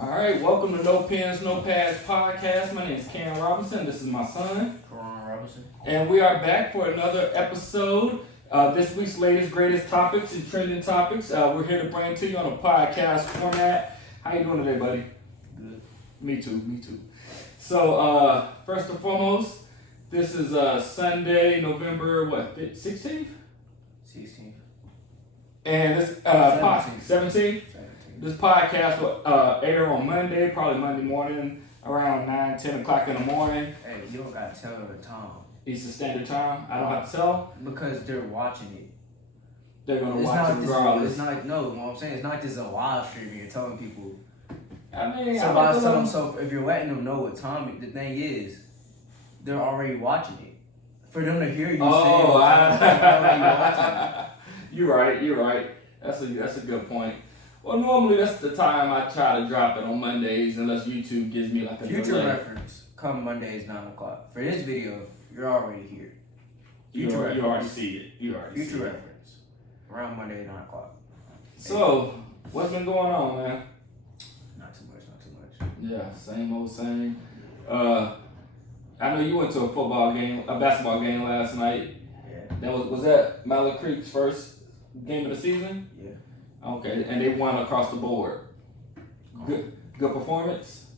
All right, welcome to No Pens, No Pads podcast. My name is Cam Robinson. This is my son. Ron Robinson. And we are back for another episode. This week's latest, greatest topics and trending topics. We're here to bring to you on a podcast format. How you doing today, buddy? Good. Me too. So, first and foremost, this is Sunday, November, 16th? 16th. And this, 17th? This podcast will air on Monday, probably Monday morning, around 9, 10 o'clock in the morning. Hey, you don't gotta tell the time. Eastern Standard Time. I don't have to tell. Because they're watching it. They're going to watch it regardless. It's not like, no, what I'm saying, it's not just a live stream and you're telling people. I mean, Somebody's telling them, so if you're letting them know what time, the thing is, they're already watching it. For them to hear you say what time, they're already watching it. You're right. That's a good point. Well, normally that's the time I try to drop it on Mondays, unless YouTube gives me like a future delay. reference. Come Mondays 9 o'clock. For this video, you're already here. You already see it. Future reference. Around Monday 9 o'clock. So, what's been going on, man? Not too much. Yeah, same old same. I know you went to a basketball game last night. Yeah. Was that Mallard Creek's first game of the season? Yeah. Okay, and they won across the board. Good performance?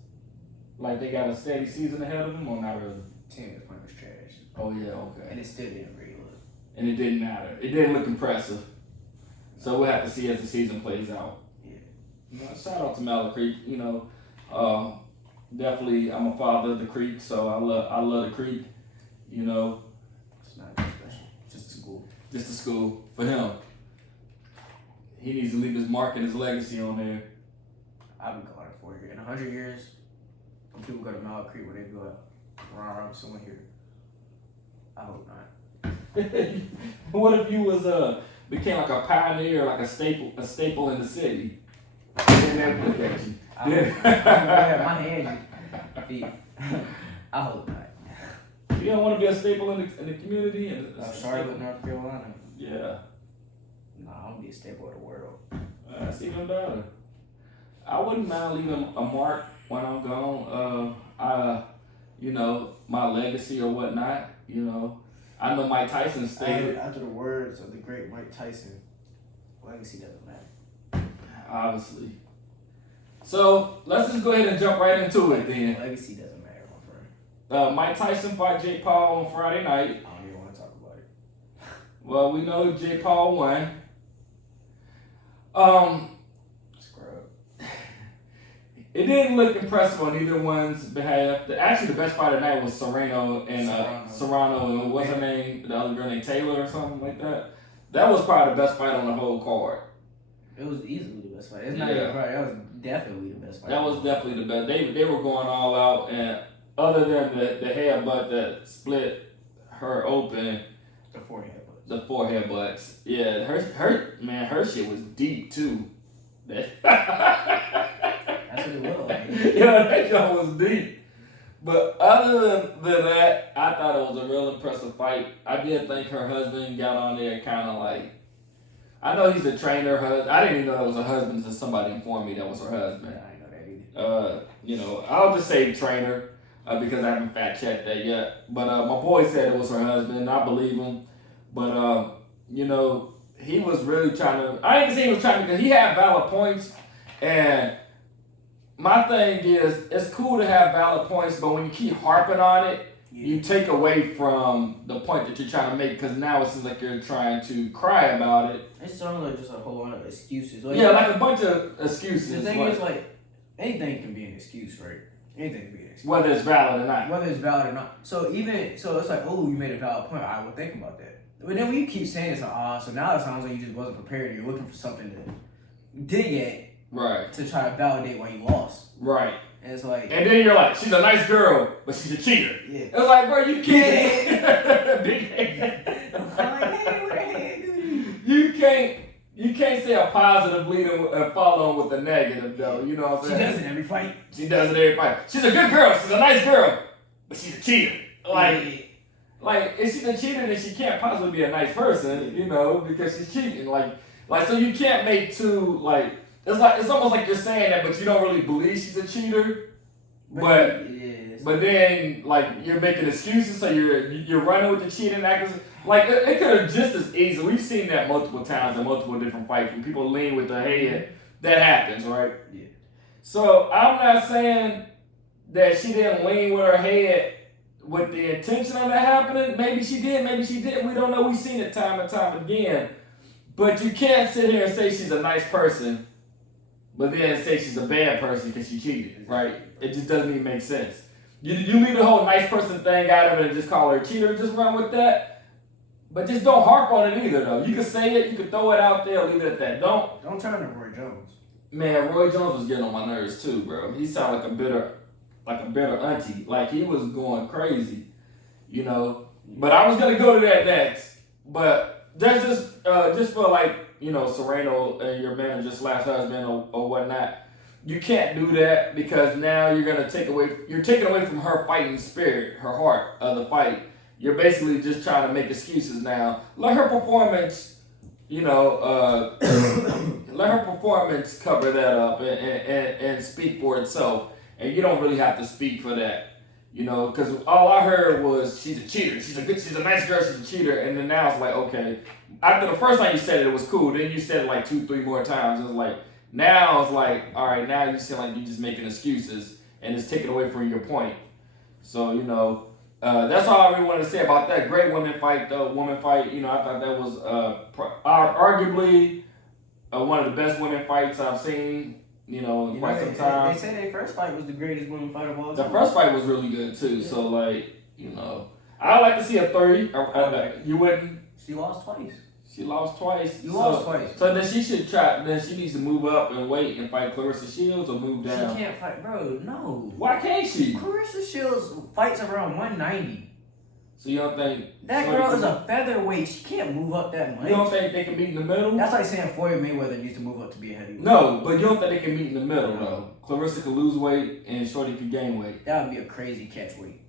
Like they got a steady season ahead of them, or not really? Team was playing was trash. Oh yeah, okay. And it still didn't really look. And it didn't matter. It didn't look impressive. So we'll have to see as the season plays out. Yeah. Shout out to Mallard Creek. Definitely, I'm a father of the Creek, so I love the Creek. It's not that special. Just a school. Just a school for him. He needs to leave his mark and his legacy on there. I'll be calling it for you. In 100 years, when people go to Mallard Creek, when they go out, Ron Robinson went here. I hope not. What if you became like a pioneer, like a staple in the city? And then look at you. I have my hands and feet. I hope not. You don't want to be a staple in the community? Charlotte, North Carolina. Yeah. Nah, I want to be a staple of the world. That's even better. I wouldn't mind leaving a mark when I'm gone. My legacy or whatnot. I know Mike Tyson stated. After the words of the great Mike Tyson, legacy doesn't matter. Obviously. So let's just go ahead and jump right into it then. Legacy doesn't matter, my friend. Mike Tyson fought Jake Paul on Friday night. I don't even want to talk about it. Well, we know Jake Paul won. Scrub. It didn't look impressive on either one's behalf. Actually, the best fight of the night was Serrano and what's her name? The other girl named Taylor or something like that. That was probably the best fight on the whole card. It was easily the best fight. It's not even right. That was definitely the best fight. That was definitely the best. They were going all out, and other than the headbutt that split her open. The forehead butts. Yeah, her shit was deep too. That's what it was. Yeah, that joint was deep. But other than that, I thought it was a real impressive fight. I did think her husband got on there kind of like, I know he's a trainer. I didn't even know that was her husband until somebody informed me that was her husband. I didn't know that either. I'll just say trainer because I haven't fact checked that yet. But my boy said it was her husband. I believe him. But, he was really trying to, I didn't say he was trying to, because he had valid points. And my thing is, it's cool to have valid points, but when you keep harping on it, you take away from the point that you're trying to make, because now it seems like you're trying to cry about it. It's sort of like just a whole lot of excuses. Like a bunch of excuses. The thing is, anything can be an excuse, right? Anything can be an excuse. Whether it's valid or not. So it's like, oh, you made a valid point. I would think about that. But then when you keep saying it's like, so now it sounds like you just wasn't prepared. You're looking for something to dig at. Right. To try to validate why you lost. Right. And it's like. And then you're like, she's a nice girl, but she's a cheater. Yeah. It's like, bro, you can't. Big head. I'm like, hey, what the heck, dude? You can't say a positive lead and follow on with the negative, though. You know what I'm saying? She does it every fight. She's a good girl. She's a nice girl, but she's a cheater. Like, if she's a cheater, then she can't possibly be a nice person, because she's cheating. Like, so you can't make two, it's almost like you're saying that, but you don't really believe she's a cheater. But then like you're making excuses, so you're running with the cheating actors. Like it could have just as easily. We've seen that multiple times in multiple different fights when people lean with their head. That happens, right? Yeah. So I'm not saying that she didn't lean with her head with the intention of that happening. Maybe she did, maybe she didn't. We don't know. We've seen it time and time again. But you can't sit here and say she's a nice person, but then say she's a bad person because she cheated, right? It just doesn't even make sense. You leave the whole nice person thing out of it and just call her a cheater, just run with that. But just don't harp on it either, though. You can say it, you can throw it out there, leave it at that. Don't turn to Roy Jones. Man, Roy Jones was getting on my nerves too, bro. He sounded like a bitter auntie. Like he was going crazy, you know. But I was gonna go to that next. But that's just for like, you know, Sereno and your manager / husband or whatnot. You can't do that because now you're taking away from her fighting spirit, her heart of the fight. You're basically just trying to make excuses now. Let her performance, you know, let her performance cover that up and speak for itself. And you don't really have to speak for that, you know, because all I heard was she's a cheater. She's a nice girl. She's a cheater. And then now it's like, okay, after the first time you said it was cool. Then you said it like 2-3 more times. It was like, now it's like, all right, now you seem like you're just making excuses and it's taking away from your point. So, you know, that's all I really wanted to say about that. Great woman fight. You know, I thought that was arguably one of the best women fights I've seen, you know, in quite some time. They say their first fight was the greatest women fight of all time. The first fight was really good, too. Yeah. So, like, you know, I'd like to see a third. You wouldn't? She lost twice. She lost twice. Lost twice. So then she should try. Then she needs to move up and wait and fight Clarissa Shields or move down. She can't fight, bro. No. Why can't she? Clarissa Shields fights around 190. So you don't think that girl is a featherweight? She can't move up that much. You don't think they can meet in the middle? That's like saying Floyd Mayweather needs to move up to be a heavyweight. No, but you don't think they can meet in the middle though? Clarissa could lose weight and Shorty could gain weight. That would be a crazy catch weight.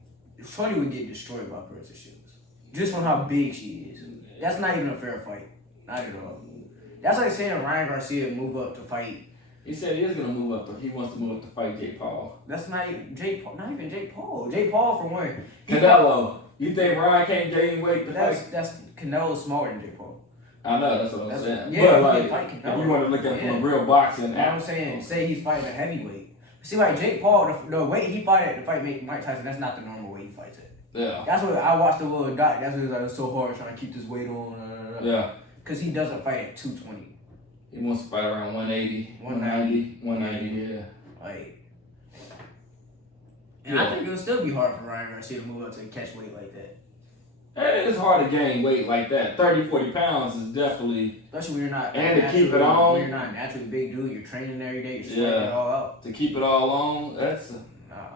Shorty would get destroyed by Clarissa Shields just from how big she is. That's not even a fair fight. Not at all. That's like saying Ryan Garcia move up to fight. He said he is gonna move up. He wants to move up to fight Jake Paul. That's not even Jake Paul. Not even Jake Paul. Jake Paul for one. Canelo. You think Ryan can't gain weight to fight? That's Canelo's smaller than Jake Paul. I know. That's what I'm saying. Yeah, but like, if you want to look at it from a real boxing, you know what I'm saying, say he's fighting a heavyweight. See, like Jake Paul, the weight he fight at to fight Mike Tyson, that's not the normal weight he fights at. Yeah. That's what I watched the little doc. That's what it was so hard trying to keep this weight on. Yeah. Because he doesn't fight at 220. He wants to fight around 180, 190, yeah. Like, and I think it would still be hard for Ryan Garcia to move up to catch weight like that. It is hard to gain weight like that. 30, 40 pounds is definitely... Especially when you're not... And to keep it on... When you're not a naturally big dude, you're training every day, you're sweating it all out. To keep it all on, that's...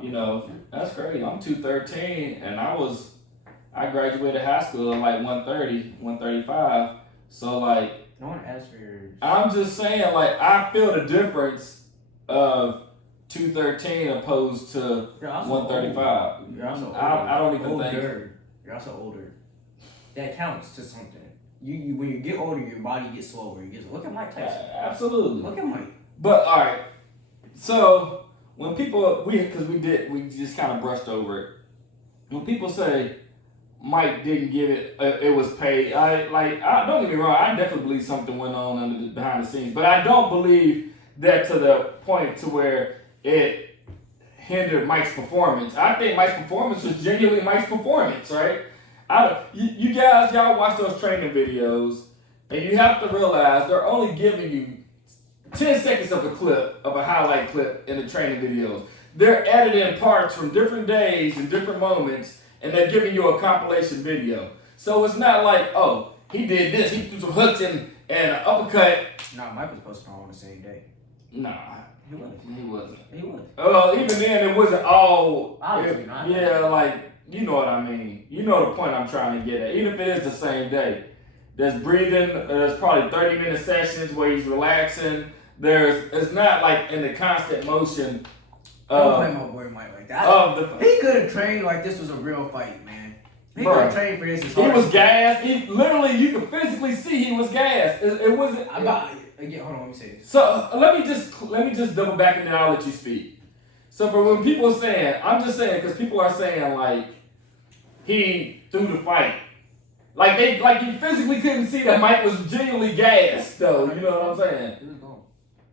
You know, that's crazy. I'm 213, and I graduated high school at like 130, 135. So, like... No one asked for yours. I'm just saying, like, I feel the difference of 213 opposed to 135. You're also older. I don't even think... You're also older. That counts to something. You when you get older, your body gets slower. Look at Mike Tyson. Absolutely. Look at Mike. But, all right. So... When people, we just kind of brushed over it. When people say Mike didn't give it, it was paid. I don't get me wrong. I definitely believe something went on behind the scenes, but I don't believe that to the point to where it hindered Mike's performance. I think Mike's performance was genuinely Mike's performance, right? You guys, y'all watch those training videos, and you have to realize they're only giving you 10 seconds of a highlight clip in the training videos. They're editing parts from different days and different moments, and they're giving you a compilation video. So it's not like, oh, he did this, he threw some hooks and an uppercut. Nah, Mike was posting all on the same day. Nah. He wasn't. He was. Even then, it wasn't all... Obviously not. Yeah, like, you know what I mean. You know the point I'm trying to get at. Even if it is the same day. There's breathing, there's probably 30-minute sessions where he's relaxing. It's not like in the constant motion. Don't blame my boy Mike like that. He could have trained like this was a real fight, man. He could have trained for this. He was gassed. You could physically see he was gassed. It wasn't. again, hold on, let me say this. So let me just double back and then I'll let you speak. So for when people are saying, I'm just saying because people are saying like he threw the fight, like you physically couldn't see that Mike was genuinely gassed though. You know what I'm saying?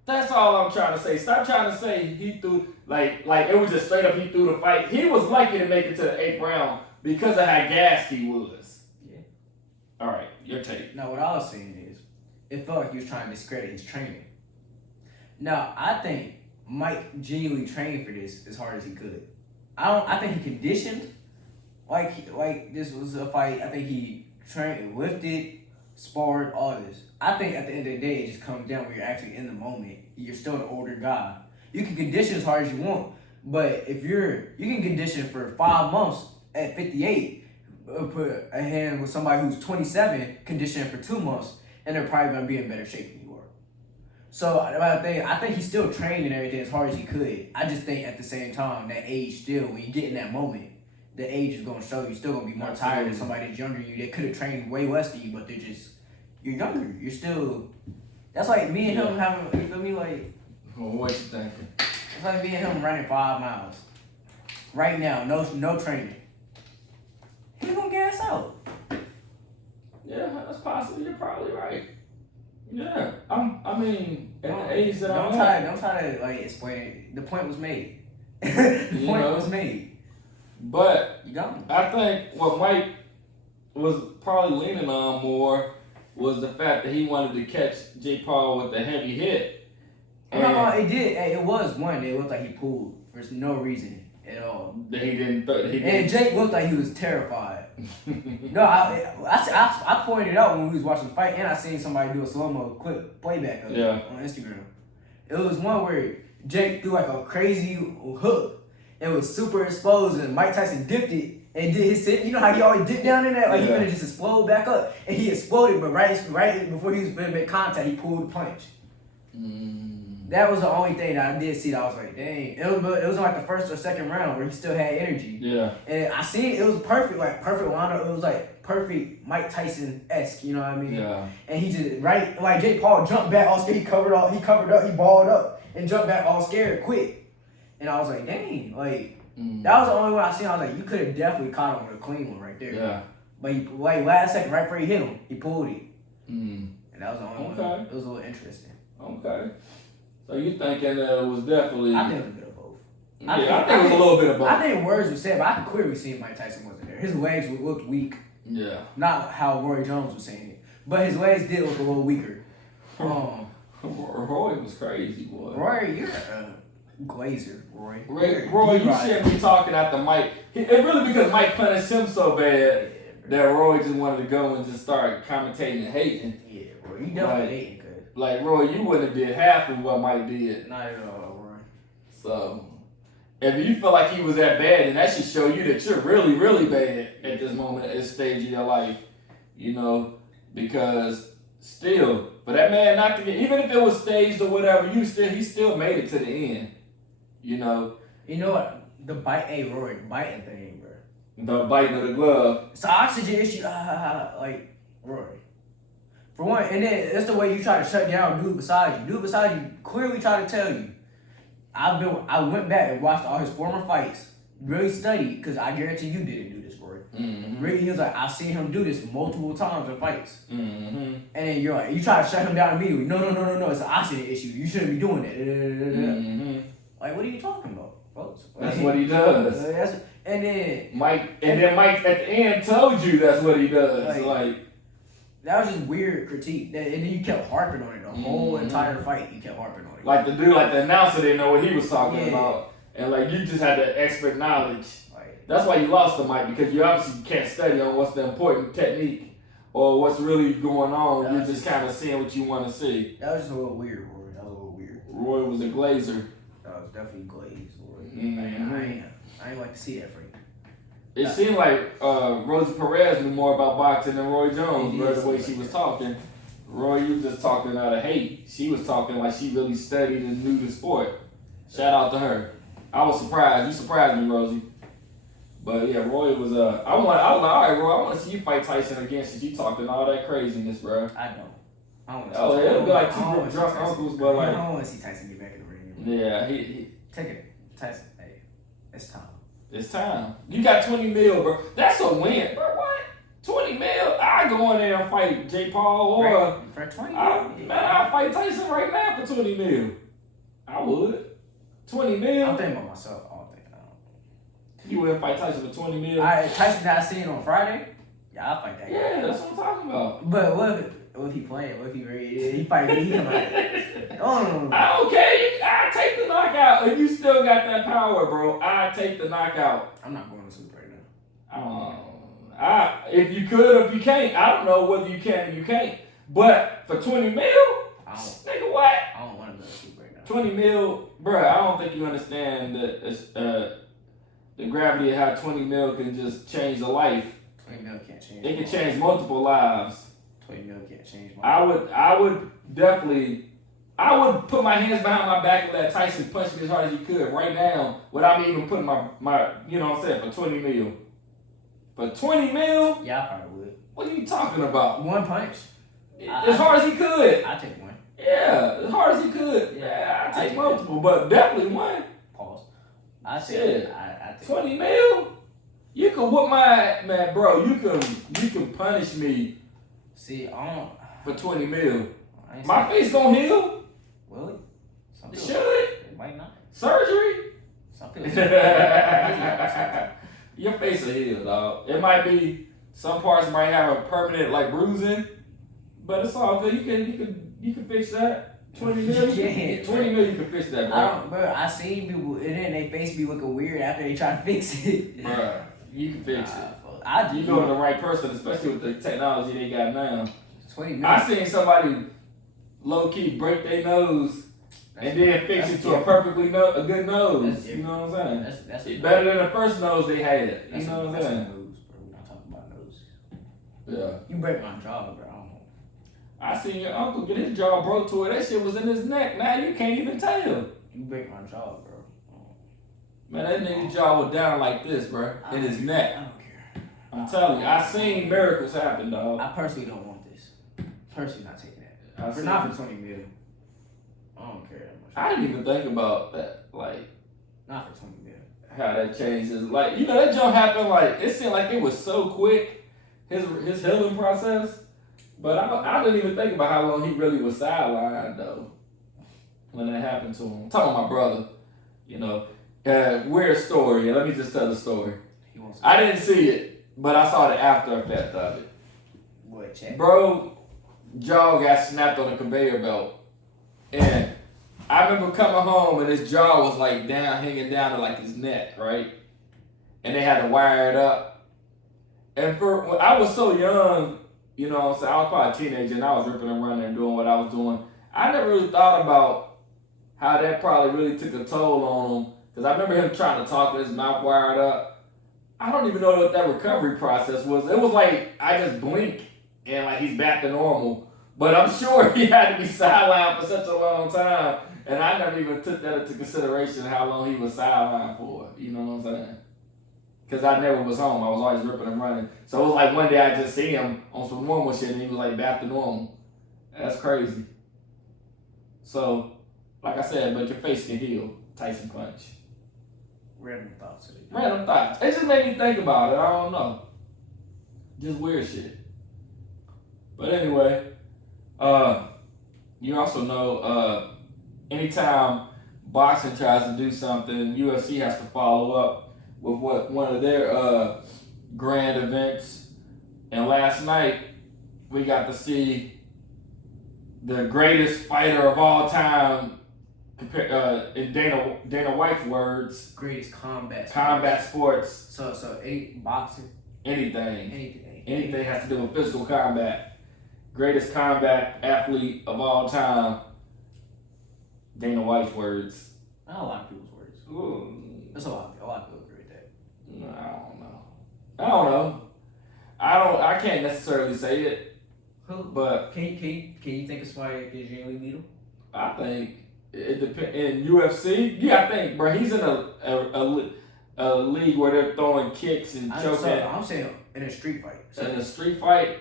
That's all I'm trying to say. Stop trying to say he threw like it was just straight up he threw the fight. He was lucky to make it to the 8th round because of how gassed he was. Yeah. All right, your take. Now what I was saying is, it felt like he was trying to discredit his training. Now I think Mike genuinely trained for this as hard as he could. I think he conditioned like this was a fight. I think he trained, lifted, sparred, all this. I think at the end of the day, it just comes down when you're actually in the moment. You're still an older guy. You can condition as hard as you want, but if you can condition for 5 months at 58, put a hand with somebody who's 27 conditioning for 2 months, and they're probably gonna be in better shape than you are. So I think he's still trained and everything as hard as he could. I just think at the same time that age still, when you get in that moment, the age is gonna show you still gonna be more tired than somebody that's younger than you. They could have trained way less than you, but you're younger. You're still. That's like me and him having. You feel me? Like. What you thinking? It's like me and him running 5 miles. Right now, no training. He's gonna gas out. Yeah, that's possible. You're probably right. Yeah, I mean, at the age that I'm at. Don't try to like explain it. The point was made. The point was made. But you got him. I think what Mike was probably leaning on more was the fact that he wanted to catch J. Paul with a heavy hit. No, it did. It was one. It looked like he pulled for no reason at all. He didn't. And Jake looked like he was terrified. No, I pointed out when we was watching the fight, and I seen somebody do a slow-mo quick playback of it on Instagram. It was one where Jake threw like a crazy hook. It was super exposed, and Mike Tyson dipped it and did his sit. You know how he always dipped down in that? Like he gonna just explode back up. And he exploded, but right before he was gonna make contact, he pulled the punch. That was the only thing that I did see that I was like, dang. It was like the first or second round where he still had energy. Yeah. And I seen it was perfect lineup. It was like perfect Mike Tyson-esque, you know what I mean? Yeah. And he just like Jake Paul jumped back all scared. He covered up, he balled up and jumped back all scared quick. And I was like, dang, like that was the only one I seen. I was like, you could have definitely caught him with a clean one right there. Yeah. But he last second, right before he hit him, he pulled it. And that was the only one. It was a little interesting. Okay. So you thinking that it was definitely? I think it was a bit of both. I think it was a little bit of both. I think words were said, but I could clearly see Mike Tyson wasn't there. His legs looked weak. Yeah. Not how Roy Jones was saying it, but his legs did look a little weaker. Roy was crazy, boy. Roy, you're a glazer, Roy. Roy, you shouldn't be talking after Mike. It really because Mike punished him so bad that Roy just wanted to go and just start commentating and hating. Yeah, Roy, you definitely hating. Like, Roy, you wouldn't have did half of what Mike did. Not at all, Roy. So, if you feel like he was that bad, then that should show you that you're really, really bad at this moment, at this stage of your life. You know, because still, for that man not to get, even if it was staged or whatever, he still made it to the end. You know. You know what? The Roy, the biting thing, bro. The biting of the glove. It's an oxygen issue. Like, Roy. For one, and then that's the way you try to shut down dude beside you. Dude beside you clearly tried to tell you. I went back and watched all his former fights. Really studied, because I guarantee you didn't do this, Roy. Really, he was like, I've seen him do this multiple times in fights. And then you're like, you try to shut him down immediately. No, it's an oxygen issue. You shouldn't be doing that. Like, what are you talking about, folks? That's what he does. And then Mike at the end told you that's what he does. Like that was just weird critique. And then you kept harping on it the whole entire fight. You kept harping on it. Like the dude, like the announcer didn't know what he was talking about, and like you just had the expert knowledge. That's why you lost the mic, because you obviously can't study on what's the important technique or what's really going on. You're just kind of seeing what you want to see. That was just a little weird, Roy. That was a little weird. Roy was a glazer. That was definitely glazed, Roy. I ain't like to see that for you. It seemed like Rosie Perez knew more about boxing than Roy Jones, bro, the way she was talking. Roy, you just talking out of hate. She was talking like she really studied and knew the sport. Shout out to her. I was surprised. You surprised me, Rosie. But yeah, Roy was I was like, all right, Roy, I want to see you fight Tyson again since you talking all that craziness, bro. I know. Oh, yeah, it'll be like two drunk uncles, but like. I don't want to see Tyson get back in the ring. Yeah, he take it, Tyson. Hey, it's time. It's time. You got 20 mil, bro. That's a win, bro. What? 20 mil? I go in there and fight J. Paul or for 20 mil. Man, I'll fight Tyson right now for 20 mil. I would. 20 mil. I'm thinking about myself. You wouldn't fight Tyson for 20 mil? Tyson that I seen on Friday. Yeah, I'll fight that guy. Yeah, that's what I'm talking about. But what if he playing? What if he ready? He fight me? He come out. No. I don't care. I take the knockout. If you still got that power, bro, I take the knockout. I'm not going to sleep right now. If you could or if you can't, I don't know whether you can or you can't. But for 20 mil, nigga, what? I don't want to go to sleep right now. 20 mil, bro, I don't think you understand the gravity of how 20 mil can just change a life. 20 mil can't change. It can change multiple lives. 20 mil can't change my life. I would definitely, put my hands behind my back and let Tyson punch me as hard as he could right now without me even putting my you know what I'm saying, for 20 mil. For 20 mil? Yeah, I probably would. What are you talking about? One punch? As hard as he could. I take one. Yeah, as hard as he could. Yeah, I take multiple, but definitely one. Pause. I take 20 mil? You can whoop my man, bro. You can punish me. See, I don't for 20 mil. My face gonna heal? Will it? It should. It might not. Surgery? Some people Your face will heal, dog. It might be some parts might have a permanent like bruising, but it's all good. You can fix that. 20 mil, 20 mil, you can fix that, bro. I seen people and then they face be looking weird after they try to fix it. Bro, you can fix it. You know the right person, especially with the technology they got now. 20 mil. I seen somebody low key break their nose and then fix it to a perfectly a good nose. You know what I'm saying? That's better than the first nose they had. You know what I'm saying? Nose, bro. We're not talking about nose. Yeah. You break my jaw, bro. I seen your uncle get his jaw broke to it. That shit was in his neck. Now you can't even tell. You break my jaw, bro. Man, that nigga's jaw was down like this, bro. In his neck. I don't care. I'm telling you, I seen miracles happen, dog. I personally don't want this. Personally not taking that. Not for 20 mil. I don't care that much. I didn't even think about that. Like, not for 20 mil. How that changes. Like, you know, that jump happened like, it seemed like it was so quick, his healing process. But I didn't even think about how long he really was sidelined, though, when that happened to him. I'm talking about my brother, you know. Weird story. Let me just tell the story. I didn't see it, but I saw the after effect of it. What, check? Bro, jaw got snapped on a conveyor belt. And I remember coming home and his jaw was like hanging down to like his neck, right? And they had to wire it up. And when I was so young, you know what I'm saying? I was probably a teenager and I was ripping and running and doing what I was doing. I never really thought about how that probably really took a toll on him. Because I remember him trying to talk with his mouth wired up. I don't even know what that recovery process was. It was like I just blink and like he's back to normal. But I'm sure he had to be sidelined for such a long time. And I never even took that into consideration how long he was sidelined for. You know what I'm saying? Because I never was home. I was always ripping and running. So it was like one day I just see him on some normal shit and he was like back to normal. That's crazy. So, like I said, but your face can heal. Tyson punch. Random thoughts. Random thoughts. It just made me think about it. I don't know. Just weird shit. But anyway, you also know anytime boxing tries to do something, UFC has to follow up with one of their grand events. And last night, we got to see the greatest fighter of all time, in Dana White's words. Greatest combat sports. So boxing. Anything has to do with physical combat. Greatest combat athlete of all time. Dana White's words. I don't like people's words. Ooh. That's a lot of people agree with that. I don't know. I can't necessarily say it. But can you think of somebody that could genuinely beat him? I think it depends. In UFC, you gotta think, bro. He's in a league where they're throwing kicks and choking. I'm saying in a street fight. In a street fight,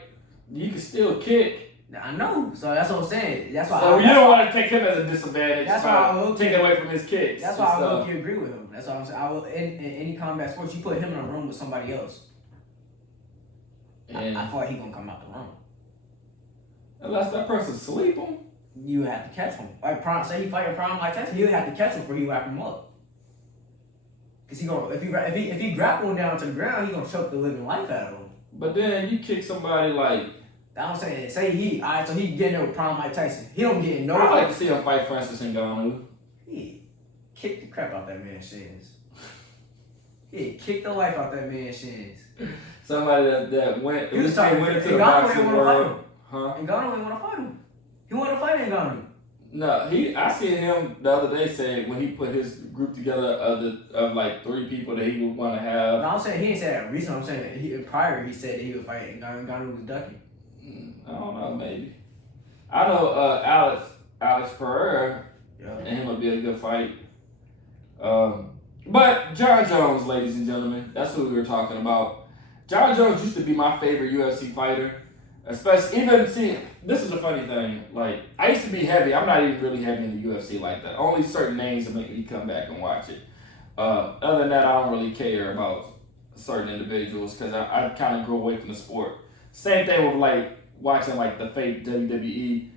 you can still kick. I know. So that's what I'm saying. That's why. So you don't want to take him as a disadvantage. That's why I will take it away from his kicks. That's why I low-key agree with him. That's what I'm saying. I will in any combat sports, you put him in a room with somebody else. I feel like he gonna come out the room. Unless that person sleep him. You would have to catch him. Like say he fighting Prime like Tyson, he would have to catch him before he wrap him up. Cause he gonna if he grapple him down to the ground, he gonna choke the living life out of him. But then you kick somebody like. I'm saying, say so he getting there with Prime Mike Tyson. He don't get no. I'd like to see him fight Francis Ngannou. He kicked the crap out that man's shins. He kicked the life out that man's shins. Somebody that went. He was talking into the boxing world. Huh? Ngannou didn't want to fight him. He wanted to fight Ngannou. No, I seen him the other day say when he put his group together of like 3 people that he would want to have. No, I'm saying he didn't say that recently. I'm saying prior he said that he would fight Ngannou was ducking. I don't know, maybe. I know Alex Pereira, and him would be a good fight. But John Jones, ladies and gentlemen, that's who we were talking about. John Jones used to be my favorite UFC fighter. Especially, this is the funny thing. Like, I used to be heavy. I'm not even really heavy in the UFC like that. Only certain names that make me come back and watch it. Other than that, I don't really care about certain individuals because I kind of grew away from the sport. Same thing with like watching like the fake WWE.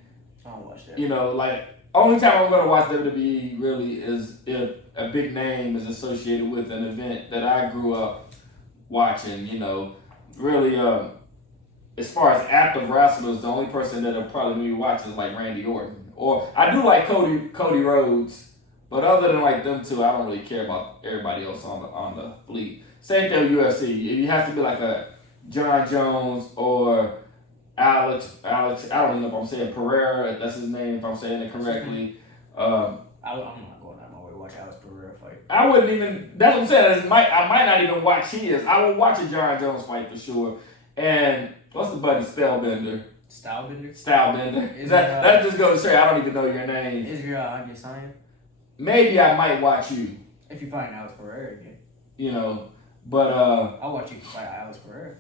I don't watch that. You know, like only time I'm gonna watch WWE really is if a big name is associated with an event that I grew up watching. You know, really. As far as active wrestlers, the only person that'll probably be watching is like Randy Orton. Or I do like Cody Rhodes, but other than like them two, I don't really care about everybody else on the fleet. Same thing with UFC. It has to be like a John Jones or Alex. I don't even know if I'm saying Pereira. If that's his name. If I'm saying it correctly. I'm not going out my way to watch Alex Pereira fight. I wouldn't even. That's what I'm saying. I might not even watch his. I will watch a John Jones fight for sure. And what's the buddy Spellbender? Stylebender. That just goes to show you I don't even know your name. Is your Adesanya? Maybe I might watch you. If you fight Alex Pereira again. You know, but I'll watch you fight Alex Pereira.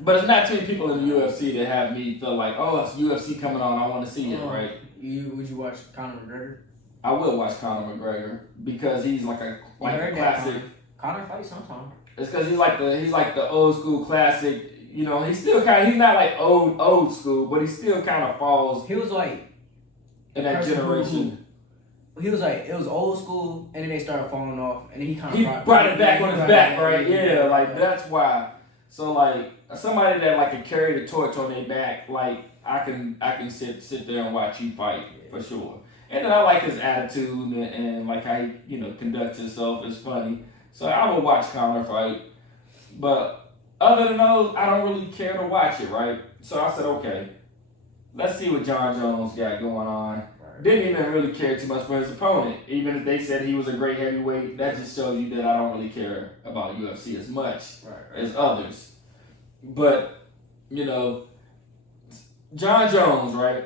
But it's not too many people in the UFC that have me feel like, oh, it's UFC coming on, I want to see it, right? Would you watch Conor McGregor? I will watch Conor McGregor because he's like a classic. Conor fights sometime. It's because he's like the old school classic. You know, he's not like old school, but he still kind of falls. He was like in that generation. He was like it was old school, and then they started falling off, and then he kind of brought it back on his back, right? Yeah, like that's why. So like somebody that like can carry the torch on their back, like I can sit there and watch you fight for sure. And then I like his attitude and like how he conducts himself. It's funny. So I would watch Conor fight, but. Other than those, I don't really care to watch it, right? So I said, okay, let's see what John Jones got going on. Right. Didn't even really care too much for his opponent. Even if they said he was a great heavyweight, that just shows you that I don't really care about UFC as much as others. But, John Jones, right?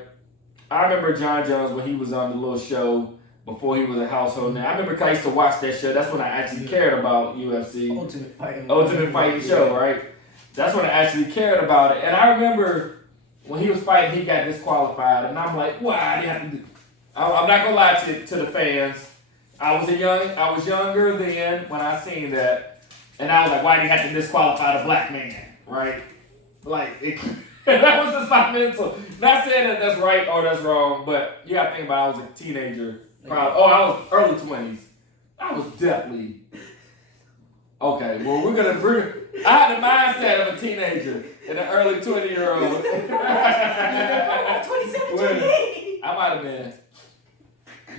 I remember John Jones when he was on the little show before he was a household name. I remember I used to watch that show. That's when I actually cared about UFC. Ultimate Fighting show, right? That's when I actually cared about it. And I remember when he was fighting, he got disqualified. And I'm like, why? I'm not going to lie to the fans. I was younger then when I seen that. And I was like, why do you have to disqualify the black man, right? Like, that was just my mental. Not saying that that's right or that's wrong, but you got to think about I was a teenager. I was early 20s. I was definitely okay. Well, I had the mindset of a teenager and an early 20-year-old. 27, 28. I might have been,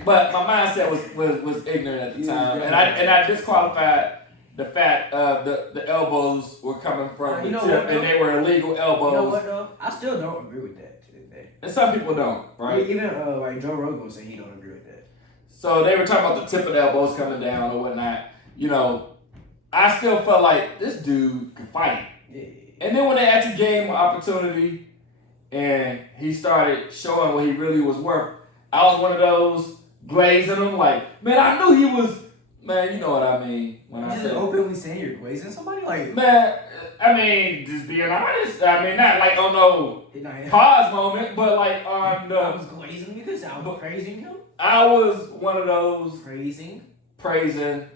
but my mindset was ignorant at the time, and I disqualified the fact the elbows were coming from the tip, and they were illegal elbows. You know what though? I still don't agree with that to this day. And some people don't, right? Even like Joe Rogan said he don't agree with that. So they were talking about the tip of the elbows coming down or whatnot. I still felt like this dude could fight. Yeah. And then when they actually gave him an opportunity and he started showing what he really was worth, I was one of those glazing him like, man, I knew he was Man, you know what I mean when I Just say openly saying you're glazing somebody, like man. I mean, just being honest. I mean, not like on no I pause moment, but like on the. was glazing you because I was praising him. I was one of those praising,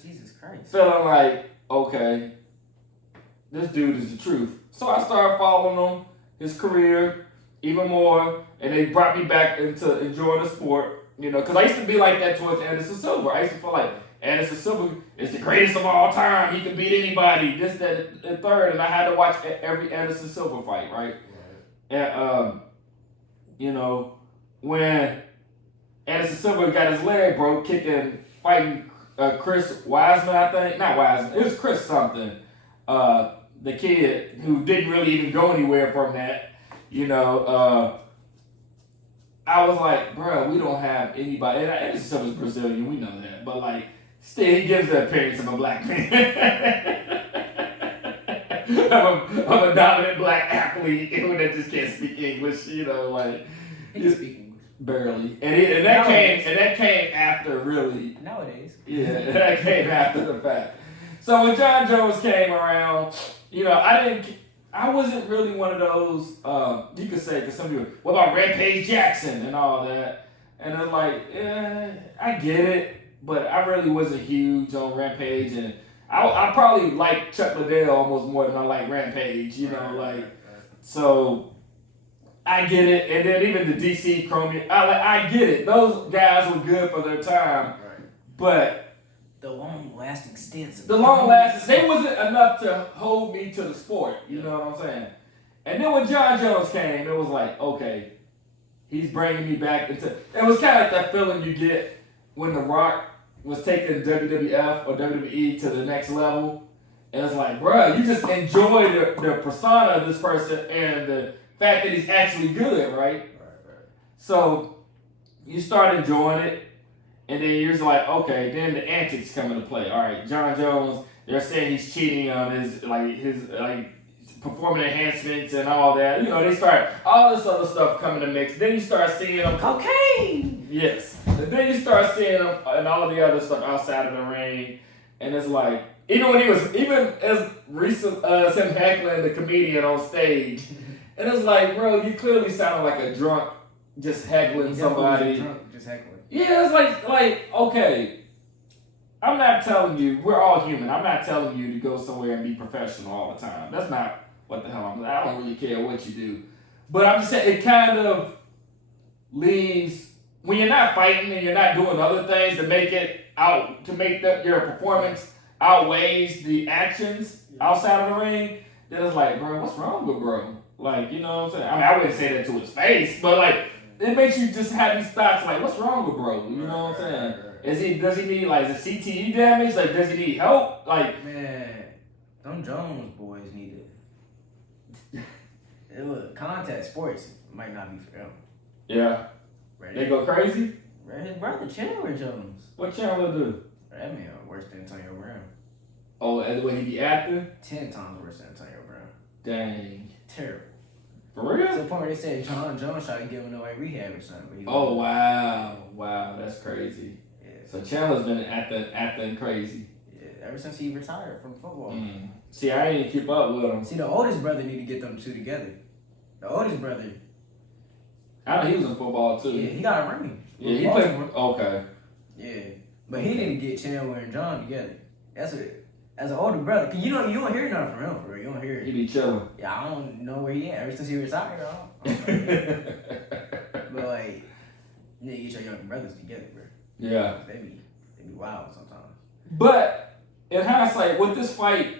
Jesus Christ, feeling like okay, this dude is the truth. So I started following him, his career, even more, and they brought me back into enjoying the sport. You know, because I used to be like that towards Anderson Silva. I used to feel like Anderson Silva is the greatest of all time. He can beat anybody. This, that, and third. And I had to watch every Anderson Silva fight, right? And you know, when Anderson Silva got his leg broke, fighting Chris Wiseman, I think. Not Wiseman. It was Chris something. The kid who didn't really even go anywhere from that. You know, I was like, bro, we don't have anybody. And Anderson Silva's Brazilian, we know that. But, like, still, he gives the appearance of a black man. of a dominant black athlete that just can't speak English, you know, like. He can speak English. Barely. And that came after, really. Nowadays. Yeah, that came after the fact. So when John Jones came around, you know, I wasn't really one of those, you could say, because some people, what about Rampage Jackson and all that? And I'm like, I get it, but I really wasn't huge on Rampage, and I probably like Chuck Liddell almost more than I like Rampage, you know, like, so I get it, and then even the DC Chromium, I get it. Those guys were good for their time, but the long-lasting stints. They wasn't enough to hold me to the sport. You know what I'm saying? And then when John Jones came, it was like, okay, he's bringing me back into. It was kind of like that feeling you get when The Rock was taking WWF or WWE to the next level. And it's like, bruh, you just enjoy the persona of this person and the fact that he's actually good, right? So you start enjoying it. And then you're just like, okay, then the antics come into play. All right, John Jones, they're saying he's cheating on his performance enhancements and all that. You know, they start all this other stuff coming to mix. Then you start seeing them cocaine. Yes. And then you start seeing them and all the other stuff outside of the ring. And it's like, even as recent as him heckling the comedian on stage. And it's like, bro, you clearly sound like a drunk just heckling somebody. Just heckling. Yeah, it's like, okay, I'm not telling you, we're all human. I'm not telling you to go somewhere and be professional all the time. That's not what the hell I don't really care what you do. But I'm just saying, it kind of leaves, when you're not fighting and you're not doing other things to make your performance outweighs the actions outside of the ring, then it's like, bro, what's wrong with bro? Like, you know what I'm saying? I mean, I wouldn't say that to his face, but like, it makes you just have these thoughts like, what's wrong with bro? You know what I'm saying? Does he need like, is it CTE damage? Like, does he need help? Like, man, them Jones boys need it. Look, contact sports might not be for them. Yeah. Right. They go crazy? His brother Chandler Jones. What Chandler do? That man worse than Antonio Brown. Oh, and the way he be acting? 10 times worse than Antonio Brown. Dang. Terrible. For real? To the point where they said John Jones tried to give him away rehab or something. Oh, wow. Wow, that's crazy. Yeah. So Chandler's been acting crazy. Yeah, ever since he retired from football. Mm. See, I ain't keep up with him. See, the oldest brother need to get them two together. The oldest brother. I know he was in football too. Yeah, he got a ring. Yeah, he played. Okay. Yeah, but he didn't get Chandler and John together. That's it. As an older brother, cause you don't hear nothing from him for real. You don't hear it. He be chilling. Yeah, I don't know where he at. Ever since he retired, but like, you need to get your younger brothers together, bro. Yeah. They be wild sometimes. But in hindsight, with this fight,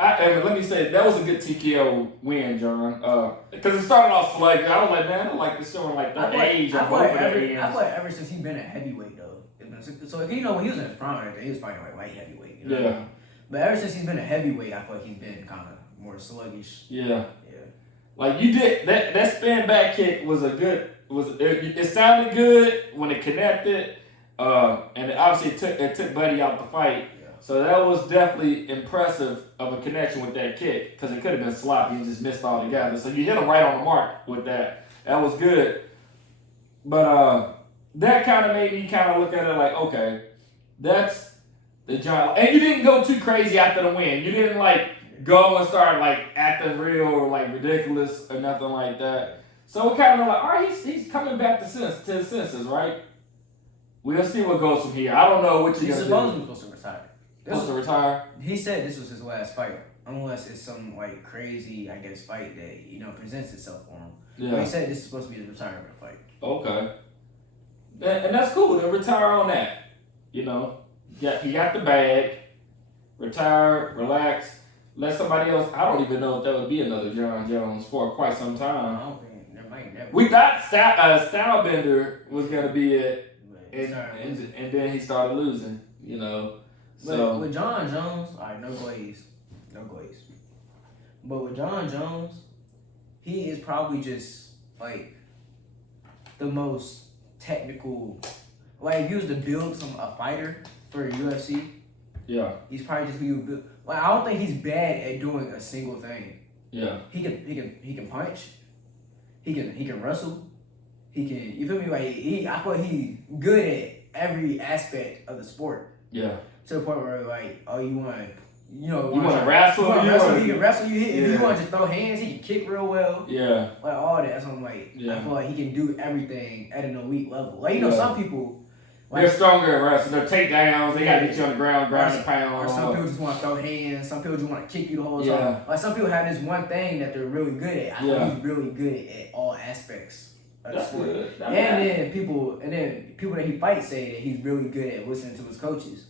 let me say that was a good TKO win, John. Because it started off sluggish. I was like, man, I don't like this showing like their age. I feel like ever since he's been a heavyweight though. So you know when he was in his prime, he was fighting like light heavyweight. You know? Yeah. But ever since he's been a heavyweight, I feel like he's been kind of more sluggish. Yeah. Yeah. Like you did that spin back kick was it sounded good when it connected, and it obviously it took Buddy out the fight. Yeah. So that was definitely impressive of a connection with that kick because it could have been sloppy and just missed altogether. So you hit him right on the mark with that. That was good. But that kind of made me kind of look at it like, okay, that's The John, and you didn't go too crazy after the win. You didn't like go and start like acting real or like ridiculous or nothing like that. So we're kind of like, all right, he's coming back to his senses, right? We'll see what goes from here. I don't know what you're gonna do. He's supposed to retire. Supposed to retire? He said this was his last fight, unless it's some like crazy, I guess, fight that presents itself for him. Yeah. But he said this is supposed to be his retirement fight. Okay. And that's cool. Then retire on that. You know, he got the bag. Retire, relax, let somebody else. I don't even know if there would be another John Jones for quite some time. I don't think there might never. We thought Stylebender was gonna be it, and then he started losing. You know. So with John Jones, all right, no glaze. But with John Jones, he is probably just like the most technical. Like if you was to build a fighter for UFC, yeah, he's probably just who you build. Like I don't think he's bad at doing a single thing. Yeah, he can punch, he can wrestle, he can. You feel me? Like I feel like he's good at every aspect of the sport. Yeah. To the point where like, oh, you want to wrestle? He can wrestle. You hit. If you want to just throw hands, he can kick real well. Yeah. Like all that. So I'm like, I feel like he can do everything at an elite level. Like some people. Like, they're stronger at wrestling. They're takedowns. They gotta get you on the ground, ground and pound. Or some people just want to throw hands. Some people just want to kick you the whole time. Like some people have this one thing that they're really good at. I think he's really good at all aspects of the sport. Good. And then people that he fights say that he's really good at listening to his coaches.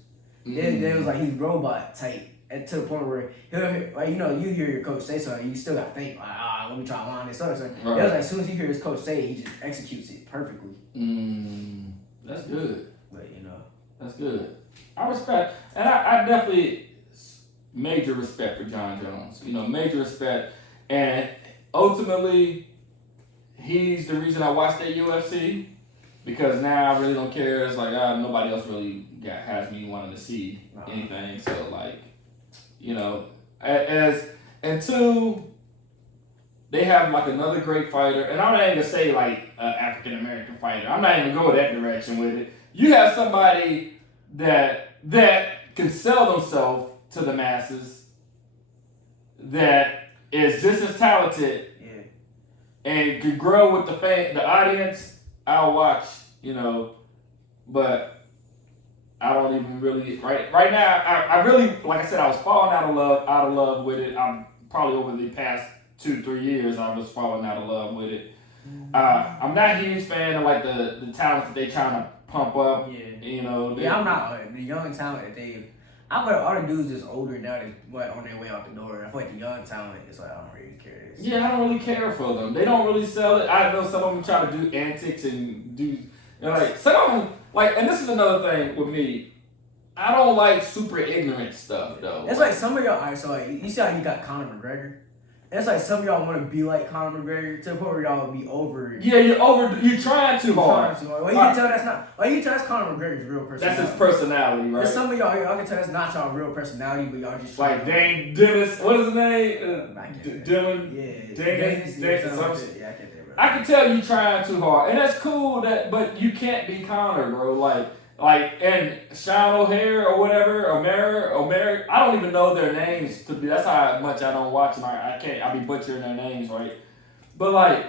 There was like he's robot type to the point where you hear your coach say something, you still gotta think like, let me try to line this up. So it was like as soon as you hear his coach say it, he just executes it perfectly. That's good. But that's good. I respect, and I definitely major respect for John Jones. Major respect, and ultimately, he's the reason I watched that UFC. Because now I really don't care. It's like nobody else really has me wanting to see anything. So like, and two, they have like another great fighter, and I'm not even gonna say like African American fighter. I'm not even going that direction with it. You have somebody that can sell themselves to the masses, that is just as talented, and can grow with the audience. I'll watch, but I don't even really right now. I really, like I said, I was falling out of love with it. I'm probably over the past 2-3 years, I was falling out of love with it. I'm not a huge fan of like the talent that they trying to pump up. I'm not the young talent that they. I feel like all the dudes just older now that's on their way out the door. I feel like the young talent is like I don't really care. Yeah, I don't really care for them. They don't really sell it. I know some of them try to do antics and do like some of them like. And this is another thing with me. I don't like super ignorant stuff though. It's like some of y'all. Alright, so like you see how you got Conor McGregor. It's like some of y'all want to be like Conor McGregor to the point where y'all be over. Yeah, you're trying too hard. Well, you can tell that's not. Well, you can tell that's Conor McGregor's real personality. That's his personality, right? And some of y'all can tell that's not y'all real personality, but y'all just like Dane Dennis. What is his name? Dylan. Yeah, Dennis. Yeah, I can't think. I can tell you trying too hard, and that's cool. But you can't be Conor, bro. And Sean O'Hare or whatever, O'Mara, I don't even know their names. That's how much I don't watch them. I be butchering their names, right? But like,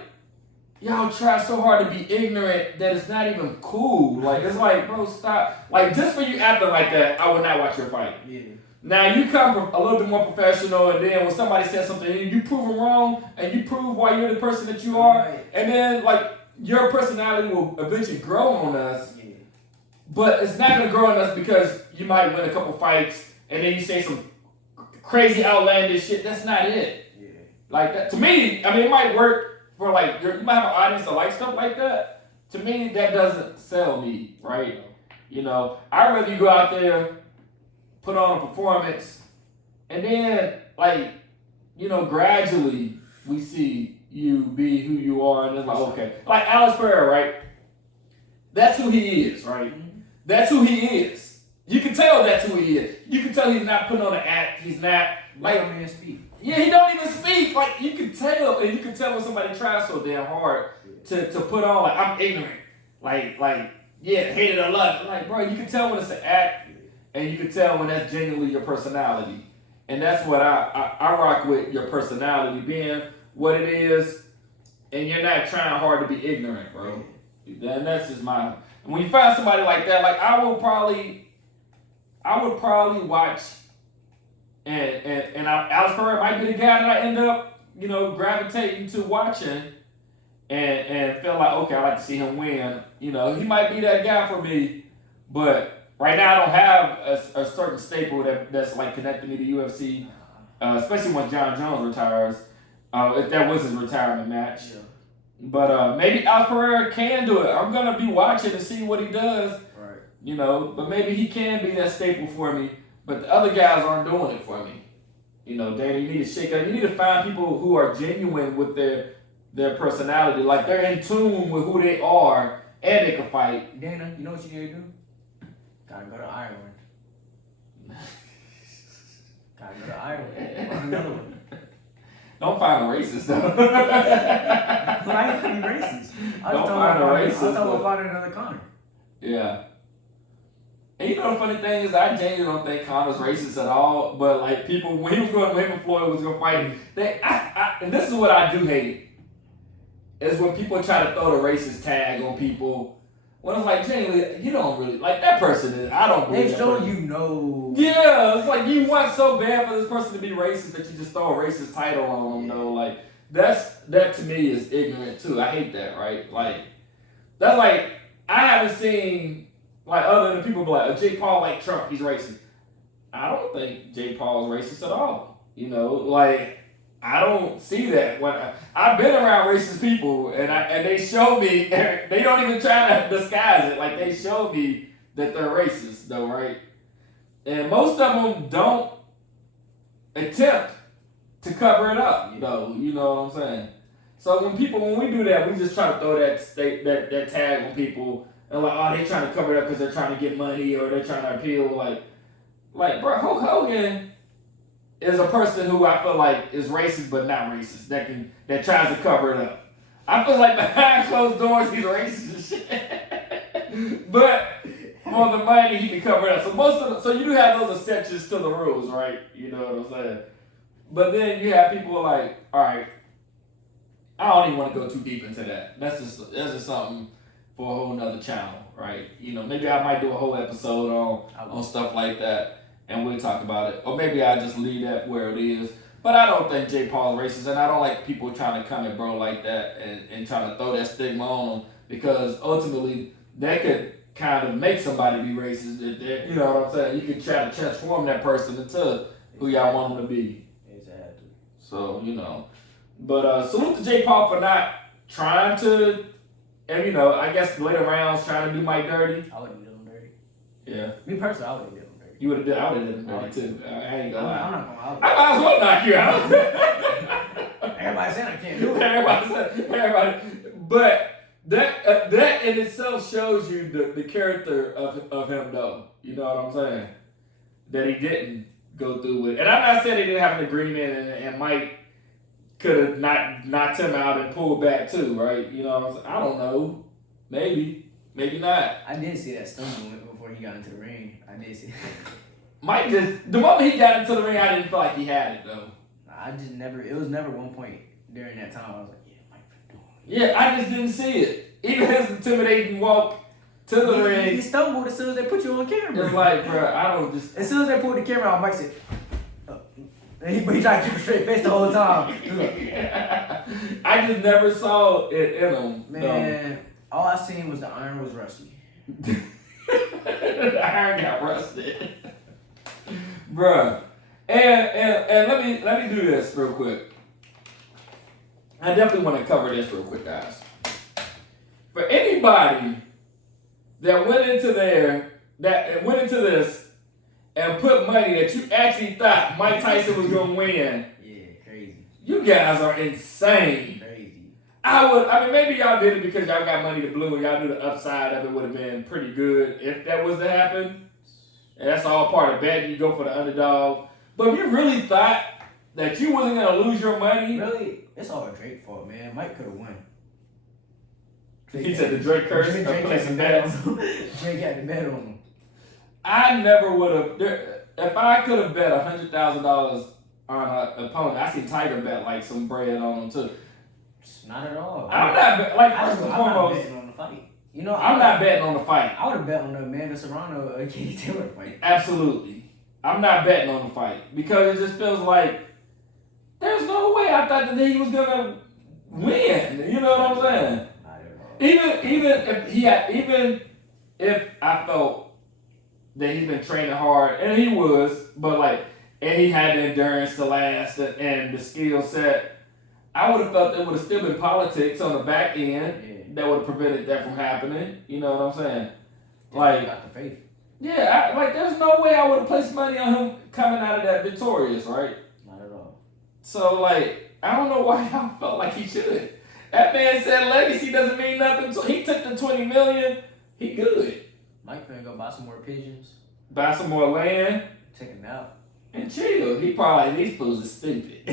y'all try so hard to be ignorant that it's not even cool. Like, it's like, bro, stop. Like, just for you acting like that, I would not watch your fight. Yeah. Now, you come a little bit more professional, and then when somebody says something, you prove them wrong, and you prove why you're the person that you are, and then, like, your personality will eventually grow on us. But it's not going to grow on us because you might win a couple fights and then you say some crazy outlandish shit. That's not it. Yeah. Like that, to me, I mean, it might work for like, you might have an audience that likes stuff like that. To me, that doesn't sell me, right? I'd rather you go out there, put on a performance, and then like, gradually we see you be who you are. And it's like, okay. Like Alex Pereira, right? That's who he is, right? That's who he is. You can tell that's who he is. You can tell he's not putting on an act. He's not like. He don't even speak. Yeah, he don't even speak. Like you can tell, and you can tell when somebody tries so damn hard to put on like I'm ignorant. Like hate it or love it. Like bro, you can tell when it's an act. and you can tell when that's genuinely your personality. And that's what I rock with, your personality being what it is, and you're not trying hard to be ignorant, bro. And that's just my. When you find somebody like that, like I would probably watch, and Alex Pereira might be the guy that I end up, gravitating to watching, and feel like, okay, I like to see him win. He might be that guy for me, but right now I don't have a certain staple that's like connecting me to UFC, especially when John Jones retires, if that was his retirement match. Yeah. But maybe Alex Pereira can do it. I'm gonna be watching to see what he does. Right. But maybe he can be that staple for me. But the other guys aren't doing it for me. Danny, you need to shake up. You need to find people who are genuine with their personality, like they're in tune with who they are, and they can fight. Dana, you know what you need to do? Gotta go to Ireland. Gotta go to Ireland. Or another one. Don't find a racist though. But I ain't gonna be racist. Don't find a racist. I was talking about another Conor. Yeah. And the funny thing is, I genuinely don't think Conor's racist at all. But like people, when he was going, when him and Floyd was gonna fight, and this is what I do hate, is when people try to throw the racist tag on people. When it's like, genuinely, you don't really like that person. I don't believe they show you Yeah, it's like you want so bad for this person to be racist that you just throw a racist title on them. Though, like that to me is ignorant too. I hate that. Right? Like that's like I haven't seen like other than people be like, Jake Paul like Trump, he's racist. I don't think Jake Paul is racist at all. Like I don't see that. When I've been around racist people, and they show me, they don't even try to disguise it. Like they show me that they're racist, though, right? And most of them don't attempt to cover it up, though. You know what I'm saying? So when we do that, we just try to throw that tag on people, and like, oh, they trying to cover it up because they're trying to get money or they're trying to appeal. Like, bro, Hulk Hogan is a person who I feel like is racist but not racist, that tries to cover it up. I feel like behind closed doors he's racist and shit. But for the money he can cover it up. So you do have those exceptions to the rules, right? You know what I'm saying? But then you have people like, all right, I don't even want to go too deep into that. That's just something for a whole nother channel, right? Maybe I might do a whole episode on stuff like that. And we'll talk about it. Or maybe I'll just leave that where it is. But I don't think Jake Paul is racist. And I don't like people trying to come at bro like that and trying to throw that stigma on him. Because ultimately, that could kind of make somebody be racist. You know what I'm saying? You could try to transform that person into who y'all want them to be. Exactly. So, But salute to Jake Paul for not trying to, and I guess later rounds trying to do Mike dirty. I wouldn't do him dirty. Yeah. Me personally, I wouldn't do him. You would have done. I would have done it too. I ain't gonna lie. I'm not gonna. I might as well knock you out. Everybody saying I can't do it. Everybody. But that in itself shows you the character of him, though. You know what I'm saying? That he didn't go through with. And I'm not saying he didn't have an agreement, and Mike could have knocked him out and pulled back too, right? You know what I'm saying? I don't know. Maybe not. I did see that stumble before he got into the ring. I did see that. Mike the moment he got into the ring, I didn't feel like he had it though. It was never one point during that time I was like, yeah, Mike been doing it. Yeah, I just didn't see it. Even his intimidating walk to the ring. He stumbled as soon as they put you on camera. It's like, bro, I don't just. As soon as they pulled the camera out, Mike said, he tried to keep a straight face the whole time. I just never saw it in him. Man, all I seen was the iron was rusty. The iron got rusted. Bruh. And let me do this real quick. I definitely want to cover this real quick, guys. For anybody that went into this and put money that you actually thought Mike Tyson was gonna win. Yeah, crazy. You guys are insane. Crazy. I mean, maybe y'all did it because y'all got money to blow and y'all knew the upside of it would have been pretty good if that was to happen. And that's all part of betting. You go for the underdog. But if you really thought that you wasn't gonna lose your money, really, it's all Drake's fault, man. Mike could have won. He said the Drake curse of placing bets. Drake had the bet on him. I never would have. If I could have bet $100,000 on an opponent, I see Tiger bet like some bread on him too. Not at all. I'm not like I'm first and not foremost. betting on the fight. You know, I'm not betting on the fight. I would have bet on the Amanda Serrano Katie Taylor fight. Absolutely, I'm not betting on the fight because it just feels like there's no way I thought that he was gonna win. You know what I'm saying? Not at all. Even if I felt that he's been training hard, and he was, but like, and he had the endurance to last and the skill set, I would have felt there would have still been politics on the back end that would have prevented that from happening. You know what I'm saying? Like, got the faith. Yeah, like there's no way I would have placed money on him coming out of that victorious, right? Not at all. So like, I don't know why y'all felt like he should. That man said legacy doesn't mean nothing. So he took the $20 million. He good. Mike finna go buy some more pigeons. Buy some more land. Take a nap. And chill. He probably like, these fools are stupid. I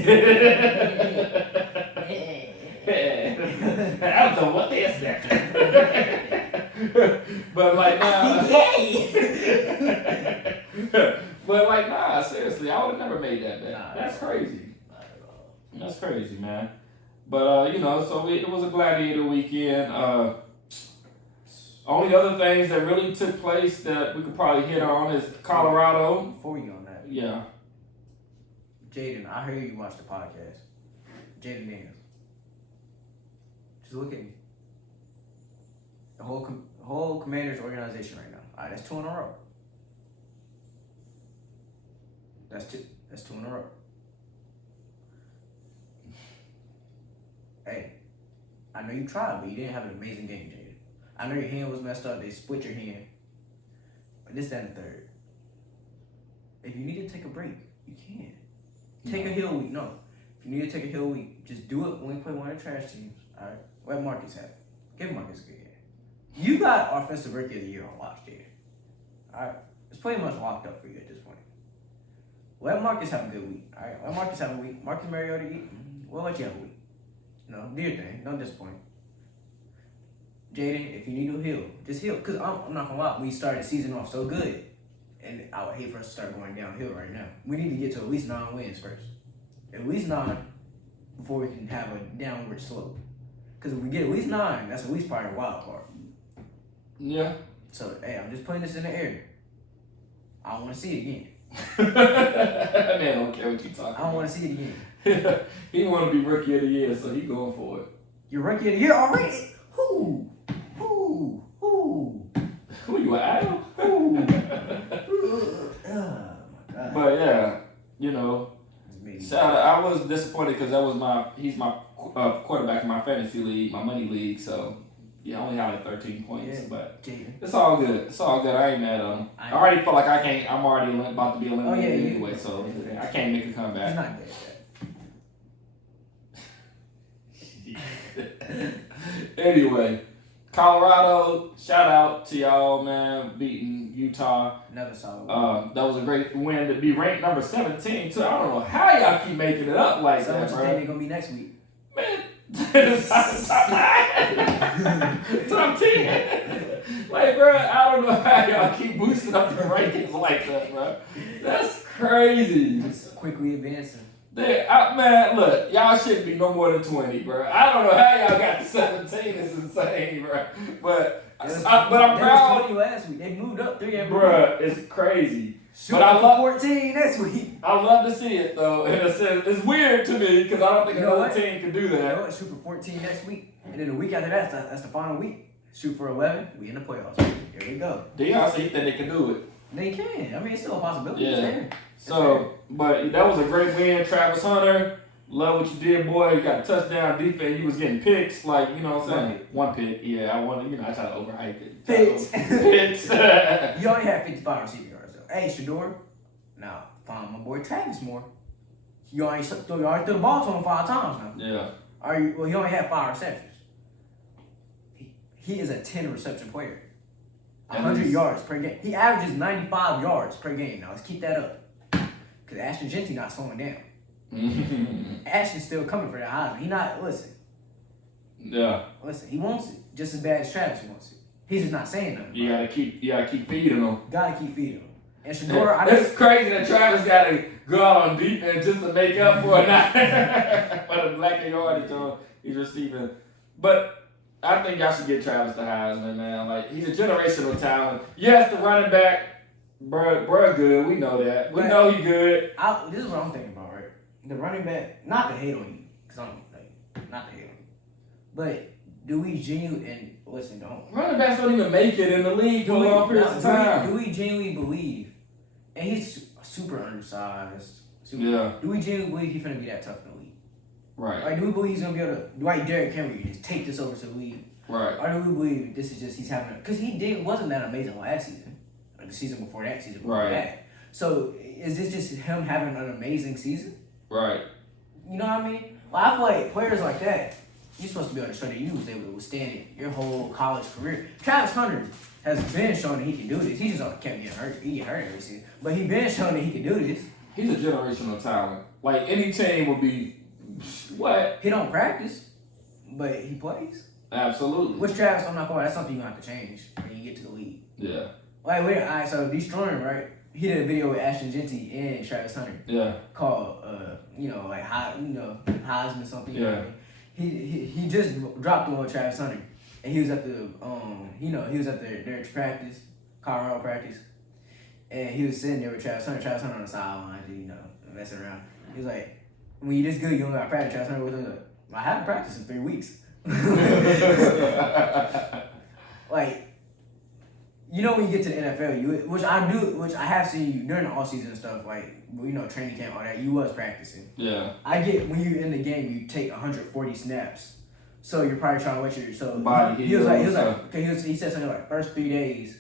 don't know what they expect. But like nah. But like nah, seriously, I would have never made that bet. Nah, that's crazy. Not at all. That's crazy, man. But so it was a gladiator weekend. Only other things that really took place that we could probably hit on is Colorado. Before we go on that, Yeah. Jaden, I heard you watch the podcast. Jaden Daniels. Just look at me. The whole Commanders organization right now. All right, that's 2 in a row. That's two in a row. Hey, I know you tried, but you didn't have an amazing game, Jaden. I know your hand was messed up. They split your hand. But this, that, and the third. If you need to take a break, you can. Take a hill week. No. If you need to take a hill week, just do it when we play one of the trash teams. All right? Let Marcus have it. Give Marcus a good game. You got Offensive Rookie of the Year on watch, Jaden. All right? It's pretty much locked up for you at this point. Let Marcus have a good week. All right? Let Marcus have a week. Marcus Mariota, we'll let you have a week. No, do your thing. Don't disappoint. Jaden, if you need to heal, just heal. Because I'm not going to lie, we started the season off so good. And I would hate for us to start going downhill right now. We need to get to at least 9 wins first. At least 9 before we can have a downward slope. Because if we get at least 9, that's at least probably a wild card. Yeah. So, hey, I'm just putting this in the air. I don't want to see it again. Man, don't care what you talking about. I don't want to see it again. He want to be Rookie of the Year, so he going for it. You're Rookie of the Year already? Who? Who you, Adam? Oh, my God. But yeah, shout out. I was disappointed because he's my quarterback in my fantasy league, my money league. So yeah, I only had like 13 points, but it's all good. It's all good. I ain't mad at him. I already feel like I'm already about to be eliminated anyway, so I can't make a comeback. He's not good at that. Anyway, Colorado, shout out to y'all, man, beating Utah. Another solid that was a great win to be ranked number 17 too. I don't know how y'all keep making it up like that, bro. What you think they're gonna be next week? Man, top 10. Like, bro, I don't know how y'all keep boosting up the rankings like that, bro. That's crazy. Just quickly advancing. Man, look, y'all shouldn't be no more than 20, bro. I don't know how y'all got to 17. It's insane, bro. But I'm proud. 20 last week. They moved up 3 and bro, it's crazy. But I love 14 next week. I love to see it though. In a sense, it's weird to me because I don't think another team can do that. You know what? Shoot for 14 next week, and then the week after that's the final week. Shoot for 11. We in the playoffs. Here we go. Deion said he think they can do it. They can. I mean, it's still a possibility. Yeah. So, but that was a great win, Travis Hunter. Love what you did, boy. You got a touchdown defense. You was getting picks, like, you know what I'm saying? One pick. Yeah, I try to overhype it. Picks. Picks. You only have 55 receiving yards, though. Hey, Shador. Now, find my boy Travis more. You already threw the ball to him 5 times now. Yeah. He only had 5 receptions. He is a 10 reception player. 100 yards per game. He averages 95 yards per game. Now, let's keep that up. Because Ashton Genty not slowing down. Ashton's still coming for that Heisman. Listen. Yeah. Listen, he wants it just as bad as Travis wants it. He's just not saying nothing. You gotta keep feeding him. Gotta keep feeding him. And Shador, it's crazy that Travis gotta go out on defense just to make up for it. For the lack of yardage he's receiving. But I think y'all should get Travis the Heisman, man. Like, he's a generational talent. Yes, the running back, bruh good. We know that. We know he good. This is what I'm thinking about, right? The running back, not to hate on you, because I'm like, not to hate on you. But do we genuinely, and listen, don't. Running backs don't even make it in the league for long periods of time. Do we genuinely believe, and he's super undersized. Yeah. Do we genuinely believe he's going to be that tough in the league? Right. Like, do we believe he's going to be able to, like Derrick Henry, just take this over to the league? Right. Or do we believe this is just he's having because wasn't that amazing last season, like the season before that, season before that. So is this just him having an amazing season? Right. You know what I mean? Well, I feel like players like that, you're supposed to be able to show that you was able to withstand it your whole college career. Travis Hunter has been shown that he can do this. He just kept getting hurt. He get hurt every season, but he been shown that he can do this. He's a generational talent. Like, any team would be what? He don't practice, but he plays. Absolutely. Which Travis, I'm not going. That's something you have to change when you get to the league. Yeah. Like, wait, all right. So destroying, right? He did a video with Ashton Genty and Travis Hunter. Yeah. Called, like Heisman something. Yeah. You know? He just dropped one with Travis Hunter, and he was at the he was at their practice, Colorado practice, and he was sitting there with Travis Hunter on the sidelines, messing around. He was like, "When you this good, you don't got to practice." Travis Hunter was like, "I haven't practiced in 3 weeks." Like, when you get to the NFL, which I have seen you during the off season and stuff, like, training camp, all that, you was practicing. Yeah. I get when you in the game, you take 140 snaps, so you're probably trying to let your body. He said something like first 3 days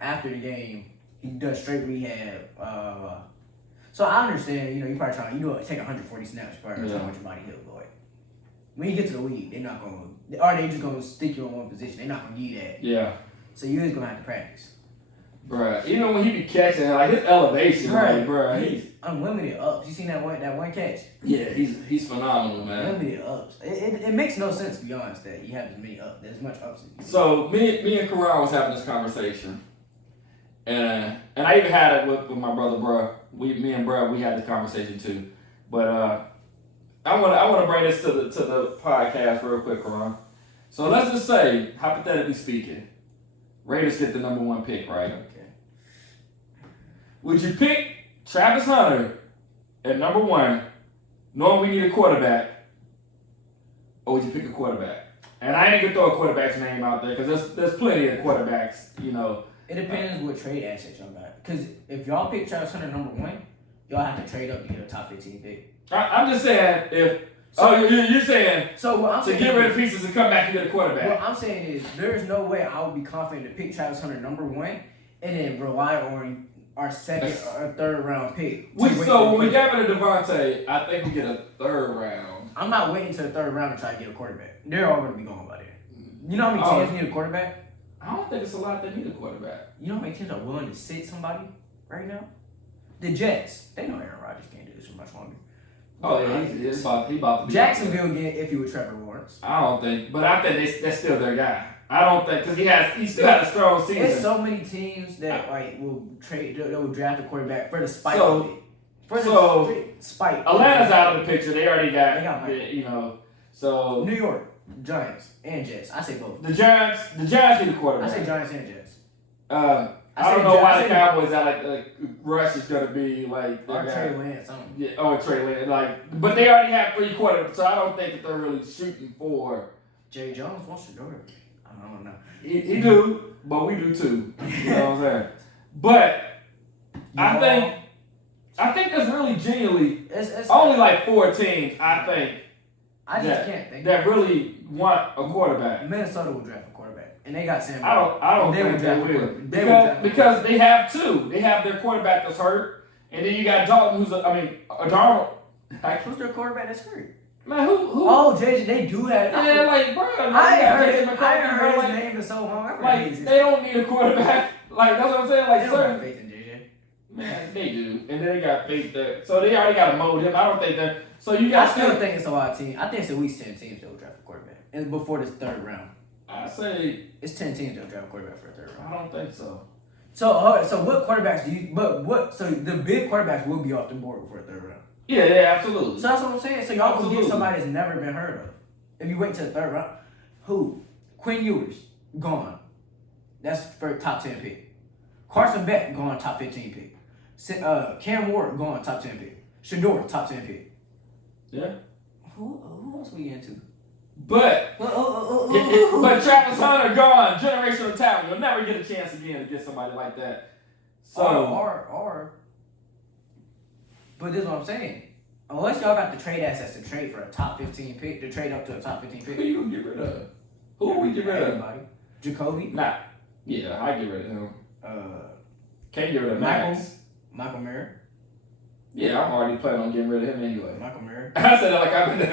after the game, he does straight rehab. So I understand, you probably trying, take 140 snaps, you probably trying to let your body heal, but like, when you get to the league, they're not gonna, or they just gonna stick you in one position. They're not gonna give you that. Yeah. So you is gonna have to practice. Bruh, even when he be catching, like, his elevation, right, bruh, he's unlimited ups. You seen that one catch? Yeah, he's phenomenal, man. Unlimited ups. It makes no sense, to be honest, that you have as many ups. There's much ups. So me and Karan was having this conversation, and I even had it with my brother, bruh. Me and bruh, we had this conversation too. But I want to bring this to the podcast real quick, Karan. So let's just say, hypothetically speaking, Raiders get the number 1 pick, right? Okay. Would you pick Travis Hunter at number 1, knowing we need a quarterback, or would you pick a quarterback? And I ain't gonna throw a quarterback's name out there because there's plenty of quarterbacks, It depends what trade assets y'all got. Because if y'all pick Travis Hunter number 1, y'all have to trade up to get a top 15 pick. I'm just saying you're saying so what I'm saying get rid of pieces and come back and get a quarterback. What I'm saying is there's no way I would be confident to pick Travis Hunter number 1 and then rely on our second or third round pick. When we got rid of Devontae, I think we get a 3rd round. I'm not waiting to the 3rd round to try to get a quarterback. They're all going to be going by there. You know how many teams need a quarterback? I don't think it's a lot that need a quarterback. You know how many teams are willing to sit somebody right now? The Jets. They know Aaron Rodgers can't do this for much longer. Oh yeah, he about to be. Jacksonville get iffy with Trevor Lawrence. I don't think, but I think that's still their guy. I don't think because he still had a strong season. There's so many teams that will draft a quarterback for the spite of it. For the spite. Atlanta's out of the picture. They already got So New York Giants and Jets. I say both. The Giants need a quarterback. I say Giants and Jets. I don't know why the Cowboys are like Rush is gonna be like or Trey Lance. Trey Lance. But they already have 3 quarterbacks, so I don't think that they're really shooting for. Jerry Jones wants to go there. I don't know. He do, but we do too. You know what I'm saying? But I think that's really genuinely it's only like 4 teams. I just can't think that really want a quarterback. Minnesota will draft a quarterback, and they got Sam. I don't think they will. Because they have 2. They have their quarterback that's hurt, and then you got Dalton, Darnold. Who's their quarterback that's hurt? Man, who? Oh, JJ, they do have. Yeah, like, bro. I haven't heard his name in so long. Like, they don't need a quarterback. Like, that's what I'm saying. Like, they don't have faith in JJ. Man, they do. And then they got faith there. So they already got to mold him. I don't think that. So you I got still think it's a lot of teams. I think it's at least 10 teams that will draft a quarterback. And before this 3rd round. I say It's 10 teams that'll draft a quarterback for a third round. I don't think so. So what quarterbacks do you? So the big quarterbacks will be off the board for a third round. Yeah, absolutely. So that's what I'm saying. So y'all will get somebody that's never been heard of. If you wait to the third round, who? Quinn Ewers gone. That's for top 10 pick. Carson Beck gone top 15 pick. Cam Ward gone top 10 pick. Shador top 10 pick. Yeah. Who else we into? But Travis Hunter gone, generational talent. You'll never get a chance again to get somebody like that. So but this is what I'm saying. Unless y'all got the trade assets to trade for a top 15 pick, to trade up to a top 15 pick. Who you gonna get rid of? Who will we get rid of? Everybody. Jacoby. Nah. Yeah, I get rid of him. Can't get rid of Max. Michael Mayer. Yeah, I'm already planning on getting rid of him anyway. Michael Mayer. I said that like I'm in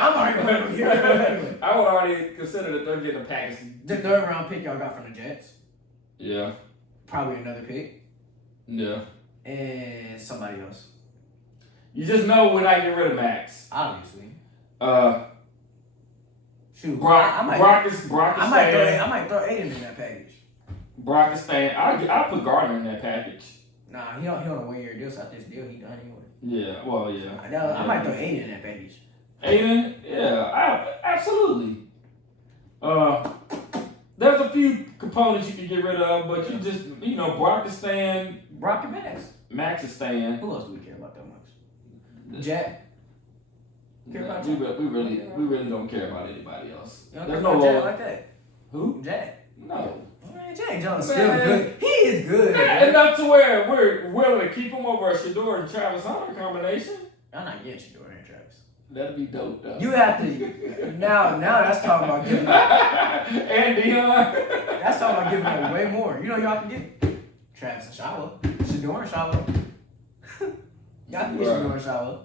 I'm already planning on getting rid of him anyway. I would already consider that they're getting a package. The third round pick y'all got from the Jets. Yeah. Probably another pick. Yeah. And somebody else. You just know when I get rid of Max. Obviously. Shoot. Brock is staying. I might throw Aiden in that package. Brock is staying. I'll put Gardner in that package. Nah, he on a 1 year deal, so after this deal, he done anyway. Yeah, well, yeah. I might throw Aiden in that package. Aiden? Yeah, absolutely. There's a few components you can get rid of, but you just, Brock is staying. Brock and Max. Max is staying. Who else do we care about that much? Jack. Care about Jack? We really don't care about anybody else. You don't care about Jack like that? Who? Jack. No. Man, Jack Jones is still good. He is good. Yeah, enough to where we're willing to keep him over a Shador and Travis Hunter combination. I'm not getting Shador and Travis. That'd be dope, though. You have to. Now that's talking about giving up. And Dion. That's talking about giving up way more. You know y'all can get Travis and Shawwa. Shador and Shawwa. Y'all can get Shador and Shawwa.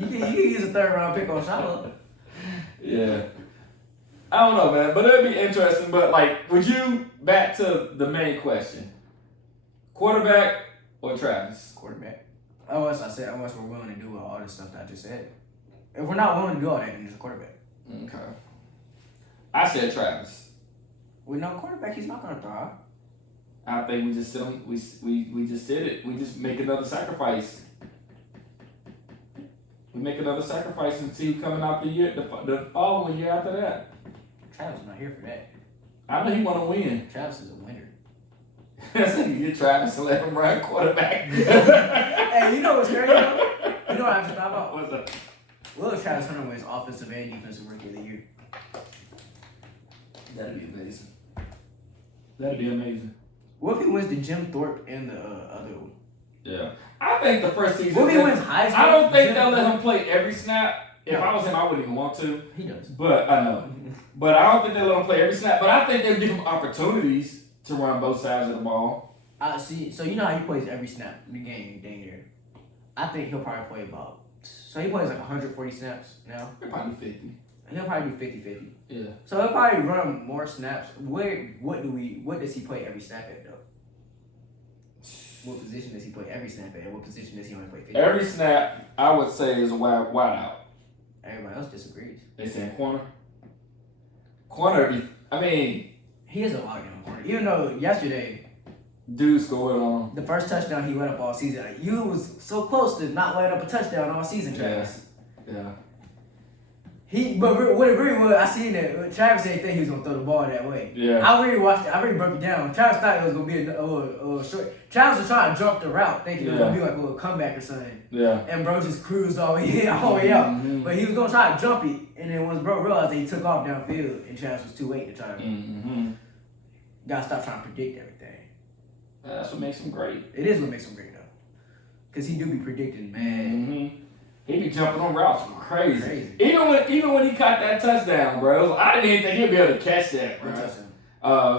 You can use a third round pick on Shawwa. Yeah. I don't know, man, but it'd be interesting. But would you back to the main question? Quarterback or Travis? Quarterback. Unless we're willing to do all this stuff that I just said. If we're not willing to do all that, then just quarterback. Okay. I said Travis. With no quarterback, he's not gonna thrive. I think we just sit him. We just sit it. We just make another sacrifice. We make another sacrifice and see who coming out the following year after that. Travis is not here for that. I know he want to win. Travis is a winner. So you get Travis to let him run quarterback. Hey, you know what's crazy though? You know what I just thought about? What's up? Will Travis Hunter wins offensive and defensive rookie of the year? That'd be amazing. That'd be amazing. What if he wins the Jim Thorpe and the other one? Yeah. I think the first season. What if he wins Heisman? I don't think they'll let him play every snap. If I was him, I wouldn't even want to. He does. But I know. But I don't think they'll let him play every snap. But I think they'll give him opportunities to run both sides of the ball. See, so you know how he plays every snap in the game, dang near. I think he'll probably play about. So he plays 140 snaps now. He'll probably 50. He'll probably do 50-50. Yeah. So he'll probably run more snaps. What does he play every snap at though? What position does he play every snap at? And what position does he only play 50? Every snap, I would say, is a wide out. Everybody else disagrees. They saying corner. Corner, he is a lockdown corner. Even though yesterday, dude scored on the first touchdown he let up all season. You was so close to not letting up a touchdown all season, Travis. Yeah. But what it really was, I seen that Travis didn't think he was gonna throw the ball that way. Yeah. I really watched it. I really broke it down. Travis thought it was gonna be a little short. Travis was trying to jump the route, thinking it was gonna be like a little comeback or something. Yeah. And bro just cruised all the way out. Mm-hmm. But he was gonna try to jump it, and then once bro realized that he took off downfield, and Travis was too late to try to. Mm-hmm. Gotta stop trying to predict everything. Yeah, that's what makes him great. It is what makes him great though, cause he do be predicting, man. Mm-hmm. He be jumping on routes crazy. Even when he caught that touchdown, bro, I didn't even think he'd be able to catch that, bro.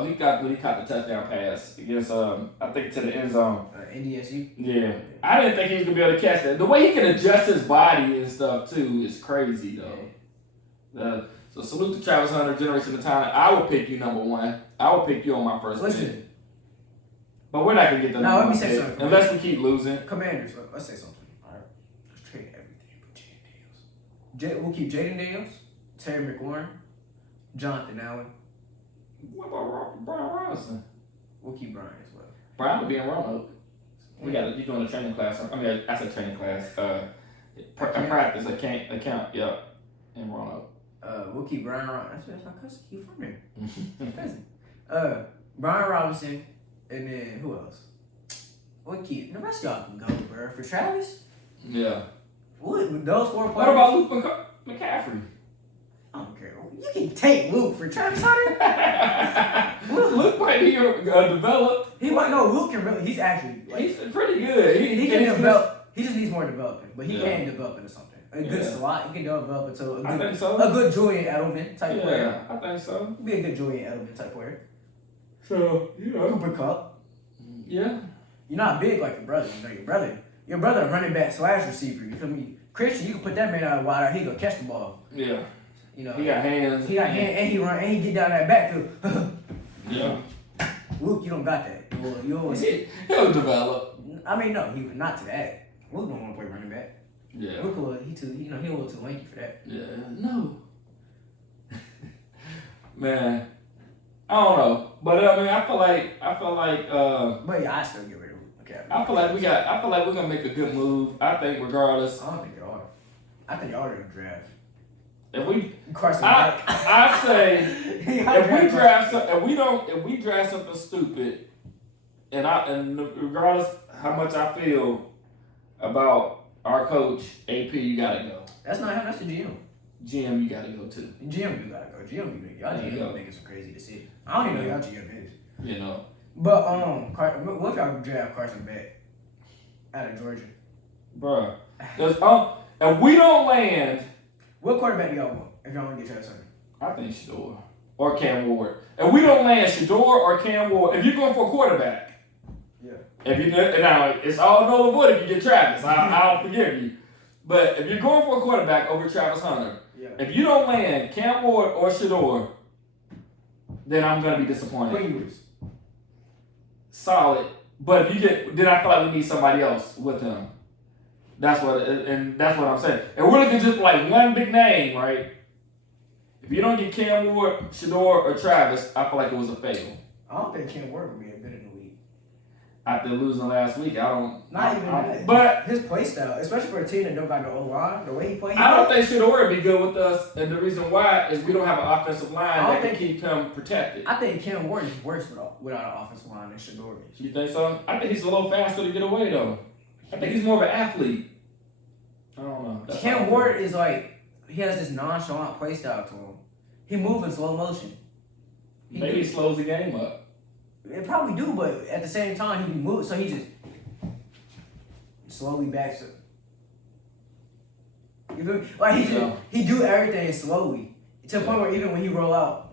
He caught the touchdown pass against I think to the end zone. NDSU. Yeah, I didn't think he was gonna be able to catch that. The way he can adjust his body and stuff too is crazy though. So salute to Travis Hunter, generation of talent. I will pick you number one. I will pick you on my first pick. But we're not gonna get the let me say something. Unless we keep losing. Commanders. Let's say something. All right, let's trade everything but Jaden Daniels. We'll keep Jaden Daniels, Terry McLaurin, Jonathan Allen. What about Brian Robinson? We'll keep Brian as well. Brian will be in Roanoke. You doing a training class. I mean, I said training class. Practice account. Yeah, in Roanoke. We'll keep Brian Robinson. That's my cousin. He from there. His cousin. Brian Robinson, and then who else? We'll keep the rest of y'all can go, bro. For Travis. Yeah. What those 4 players? What about Luke McCaffrey? I don't care. You can take Luke for Travis Hunter. Luke might be developed. He might know. Luke can really. He's actually. Like, he's pretty good. He can develop. He just needs more development, but he can develop into something. A good Yeah. slot. He can develop into I think so. a good Julian Edelman type player. Yeah, I think so. He'd be a good Julian Edelman type player. So, you know. Cooper Kupp. Yeah. You're not big like your brother. You know, your brother a running back / receiver. You feel me? Christian, you can put that man out wide out. He gonna catch the ball. Yeah. You know. He got hands. And he run and he get down that backfield. Yeah. Luke, you don't got that. You always. He'll develop. I mean, no, he not to that. Luke don't want to play running back. Yeah. Luke, he a little too lanky for that. Yeah. No. Man. I don't know. But I mean I feel like But yeah, I still get rid of Luke. Okay. I feel like we're gonna make a good move. I think regardless. I don't think y'all are. I think y'all are gonna draft. If we Carson I say if we draft something stupid and regardless how much I feel about our coach, AP, you gotta go. That's not him, that's the GM. GM, you gotta go too. GM, you gotta go. Y'all GM making some crazy decisions. I don't even know y'all GM is. You know. But what if y'all draft Carson back out of Georgia? Bruh. If we don't land, what quarterback do y'all want if y'all want to get Travis Hunter? I think Shador or Cam Ward. If we don't land Shador or Cam Ward, if you're going for a quarterback, yeah. If you now it's all null and void if you get Travis. I'll forgive you. But if you're going for a quarterback over Travis Hunter, if you don't land Cam Ward or Shador, then I'm gonna be disappointed. Queen Solid, but if you get, then I feel like we need somebody else with him. That's what I'm saying. And we're looking just like one big name, right? If you don't get Cam Ward, Shador, or Travis, I feel like it was a fail. I don't think Cam Ward would be good in the league. After losing last week, Not even that. But his play style, especially for a team that don't got no O-line, the way he plays. I don't think Shador would be good with us, and the reason why is we don't have an offensive line that can keep him protected. I think Cam Ward is worse without an offensive line than Shador is. You think so? I think he's a little faster to get away, though. I think he's more of an athlete. I don't know. Cam Ward is like, he has this nonchalant play style to him. He moves in slow motion. Maybe he slows the game up. It probably do, but at the same time, he moves, so he just slowly backs up. You feel me? Like he do everything slowly to the point where even when he roll out,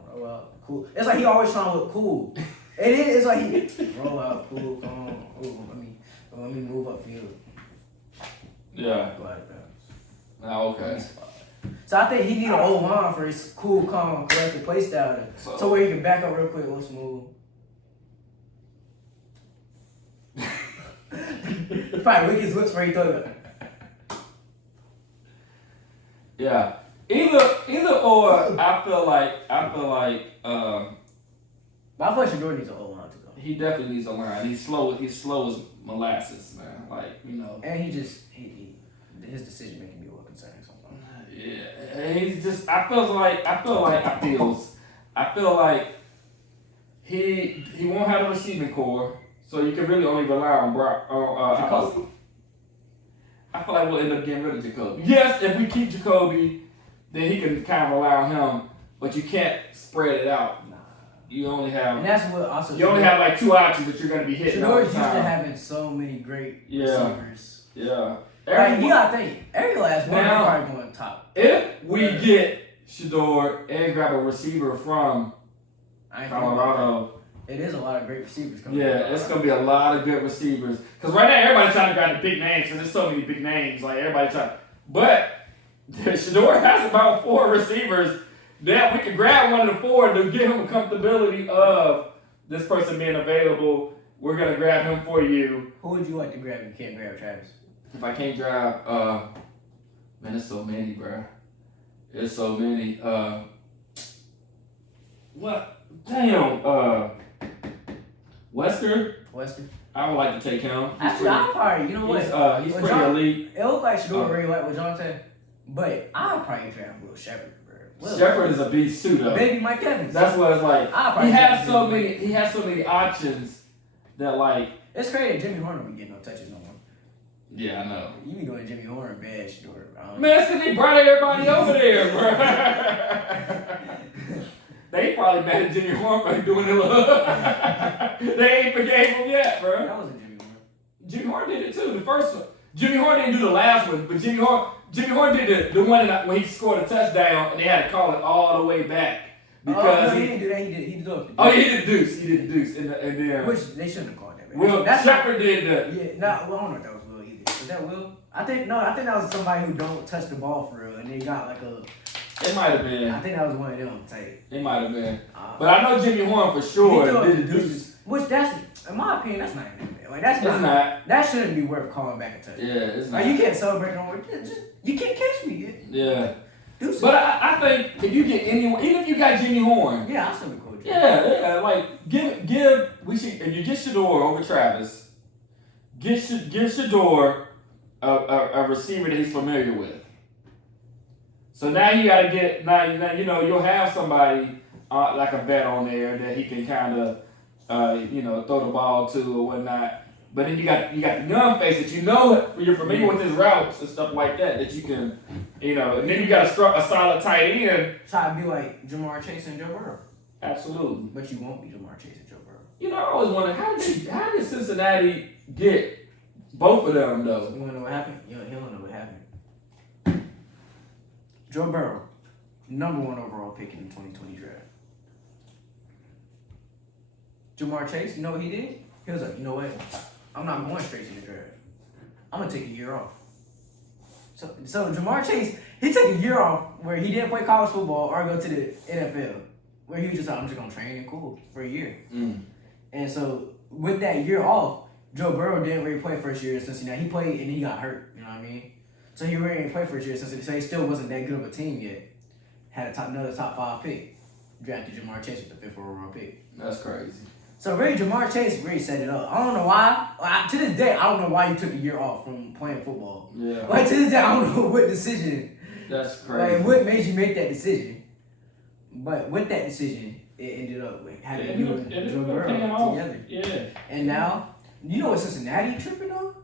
cool. It's like he always trying to look cool. It's like he roll out, cool, come on, let me move upfield. Yeah. Oh, okay. So I think he need an old line for his cool, calm, collected play style, so where he can back up real quick, real smooth. Probably lick his lips where he throw it. Yeah. Either or. I feel like. But I feel like Shador needs an old line too, though. He definitely needs a line. He's slow as molasses, man. Like, you know. And his decision making be a little concerning sometimes. Yeah, he's just. I feel like he won't have a receiving core, so you can really only rely on Jacoby. I feel like we'll end up getting rid of Jacoby. Yes, if we keep Jacoby, then he can kind of rely on him, but you can't spread it out. Nah. You only have. And that's what also. You only have like 2 options that you're going to be hitting. Shador's used to having so many great receivers. Yeah. Like, you gotta think, every last one is probably going top. If we get Shador and grab a receiver from Colorado, it is a lot of great receivers coming. Yeah, it's gonna be a lot of good receivers. Cause right now everybody's trying to grab the big names, cause there's so many big names. Like everybody trying, but Shador has about 4 receivers that we can grab one of the 4 to give him a comfortability of this person being available. We're gonna grab him for you. Who would you like to grab if you can't grab Travis? If I can't grab, man, it's so many, bro. There's so many. What? Damn. Wesker. I would like to take him. Actually, I'll probably, you know what? He's pretty elite. It looks like Shador really like what John said, but I'll probably draft Will Shepard. Shepard is a beast too, though. Baby Mike Evans. That's what it's like. He has so many options that like. It's crazy. Jimmy Horn don't be getting no touches no more. Yeah, I know. You be going Jimmy Horn bad, Shador. Man, it's 'cause they brought everybody over there, bro. They probably mad at Jimmy Horn for doing it. They ain't forgave him yet, bro. That wasn't Jimmy Horn. Jimmy Horn did it too, the first one. Jimmy Horn didn't do the last one, but Jimmy Horn did the one when he scored a touchdown and they had to call it all the way back. Because he didn't do that. He did the deuce. Oh, he did the deuce. And then, which they shouldn't have called that. Will Shepard did that. Yeah, I don't know if that was Will either. Was that Will? I think that was somebody who don't touch the ball for real, and they got like a. It might have been. I think that was one of them type. It might have been. But I know Jimmy Horn for sure did the deuce. Which in my opinion, that's not even bad. Like that's not. That shouldn't be worth calling back a touch. Yeah, it's not. Like you can't celebrate no more. You can't catch me. Yeah. Deuces. But I think if you get anyone, even if you got Jimmy Horn. Yeah, I'll still be cool. Yeah. Like give. If you get Shador over Travis, give Shador a receiver that he's familiar with. So now you gotta get you'll have somebody like a vet on there that he can kind of throw the ball to or whatnot. But then you got the young face that you're familiar with his routes and stuff like that you can and then you got a solid tight end. Try to be like Jamar Chase and Joe Burrow. Absolutely. But you won't be Jamar Chase and Joe Burrow. I always wonder how did Cincinnati get both of them though? You wanna know what happened? You don't know what happened. Joe Burrow, #1 overall pick in the 2020 draft. Jamar Chase, you know what he did? He was like, you know what? I'm not going straight to the draft. I'm gonna take a year off. So Jamar Chase, he took a year off where he didn't play college football or go to the NFL, where he was just like, I'm just gonna train and cool for a year. And so with that year off, Joe Burrow didn't really play first year in Cincinnati. He played and he got hurt. You know what I mean? So he really didn't play first year in Cincinnati. So he still wasn't that good of a team yet. Had another top 5 pick. Drafted Jamar Chase with the 5th overall pick. That's crazy. So really, Jamar Chase really set it up. I don't know why. To this day, I don't know why he took a year off from playing football. Yeah. Like to this day, I don't know what decision. That's crazy. Like what made you make that decision? But with that decision, it ended up with having you and Joe Burrow together. Yeah. And now, you know what Cincinnati tripping on?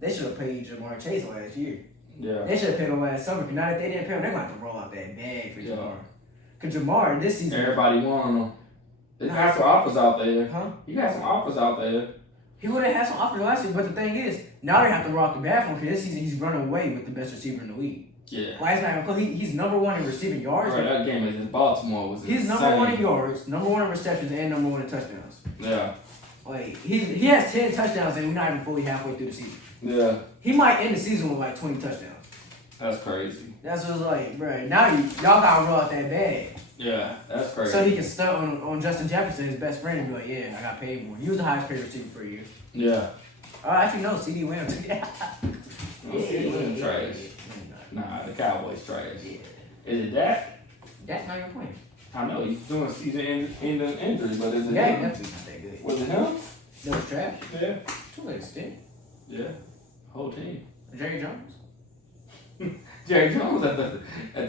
They should have paid Jamar Chase last year. Yeah. They should have paid him last summer. Because now that they didn't pay him, they're going to have to roll out that bag for Jamar. Because Jamar, this season... Everybody wanted him. You got some offers out there. Huh? You got some offers out there. He would have had some offers last year, but the thing is, now they have to roll out the bag for him because this season he's running away with the best receiver in the league. Yeah. Like, it's not even close. He's #1 in receiving yards. Right, that game against Baltimore was He's insane. #1 in yards, #1 in receptions, and #1 in touchdowns. Yeah. Like, he has 10 touchdowns, and we're not even fully halfway through the season. Yeah. He might end the season with like 20 touchdowns. That's crazy. That's what it's like, bro. Now y'all gotta roll out that bag. Yeah, that's crazy. So he can stunt on Justin Jefferson, his best friend, and be like, yeah, I got paid more. He was the highest paid receiver for a year. Yeah. Actually, no, CD Lamb. CD Lamb trash. Nah, the Cowboys trash. Yeah. Is it that? That's not even playing. I know, he's doing season-ending injury, but is it Yeah, him? that's not that good. Was it him? That was trash. Yeah. Too late, stick. Yeah. Whole team. Jerry Jones. Jerry Jones at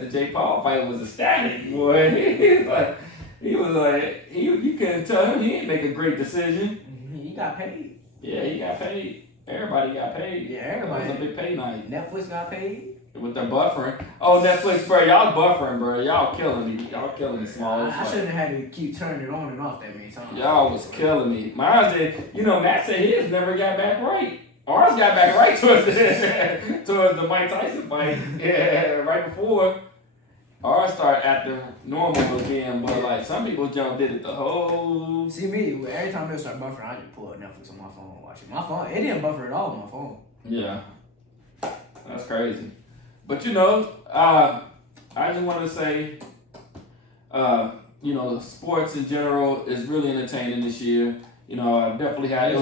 the J. Paul fight was ecstatic, boy. You couldn't tell him he didn't make a great decision. He got paid. Yeah, he got paid. Everybody got paid. Yeah, everybody. It was a big pay night. Netflix got paid. With the buffering. Oh, Netflix, bro. Y'all buffering, bro. Y'all killing me. Y'all killing me, small. I shouldn't have had to keep turning it on and off that many times. Y'all was killing me. Mine did. Matt said his never got back right. Ours got back right towards the Mike Tyson fight. Yeah, right before. Ours started acting normal again, but like some people did it the whole. See me, every time they start buffering, I just pull up Netflix on my phone and watch it. My phone, it didn't buffer at all on my phone. Yeah, that's crazy. But I just want to say, sports in general is really entertaining this year. I definitely had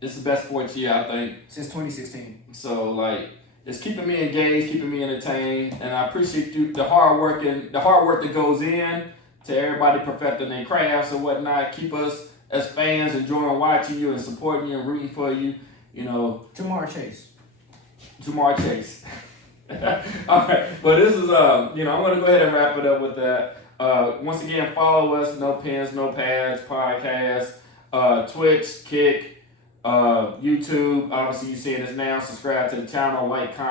it's the best sports year I think since 2016. So It's keeping me engaged, keeping me entertained, and I appreciate you the hard work that goes in to everybody perfecting their crafts and whatnot. Keep us as fans enjoying watching you and supporting you and rooting for you. You know, Jamar Chase. All right, but this is I'm gonna go ahead and wrap it up with that. Once again, follow us, No Pins, No Pads podcast, Twitch, Kick, YouTube. Obviously, you're seeing this now. Subscribe to the channel, like, comment.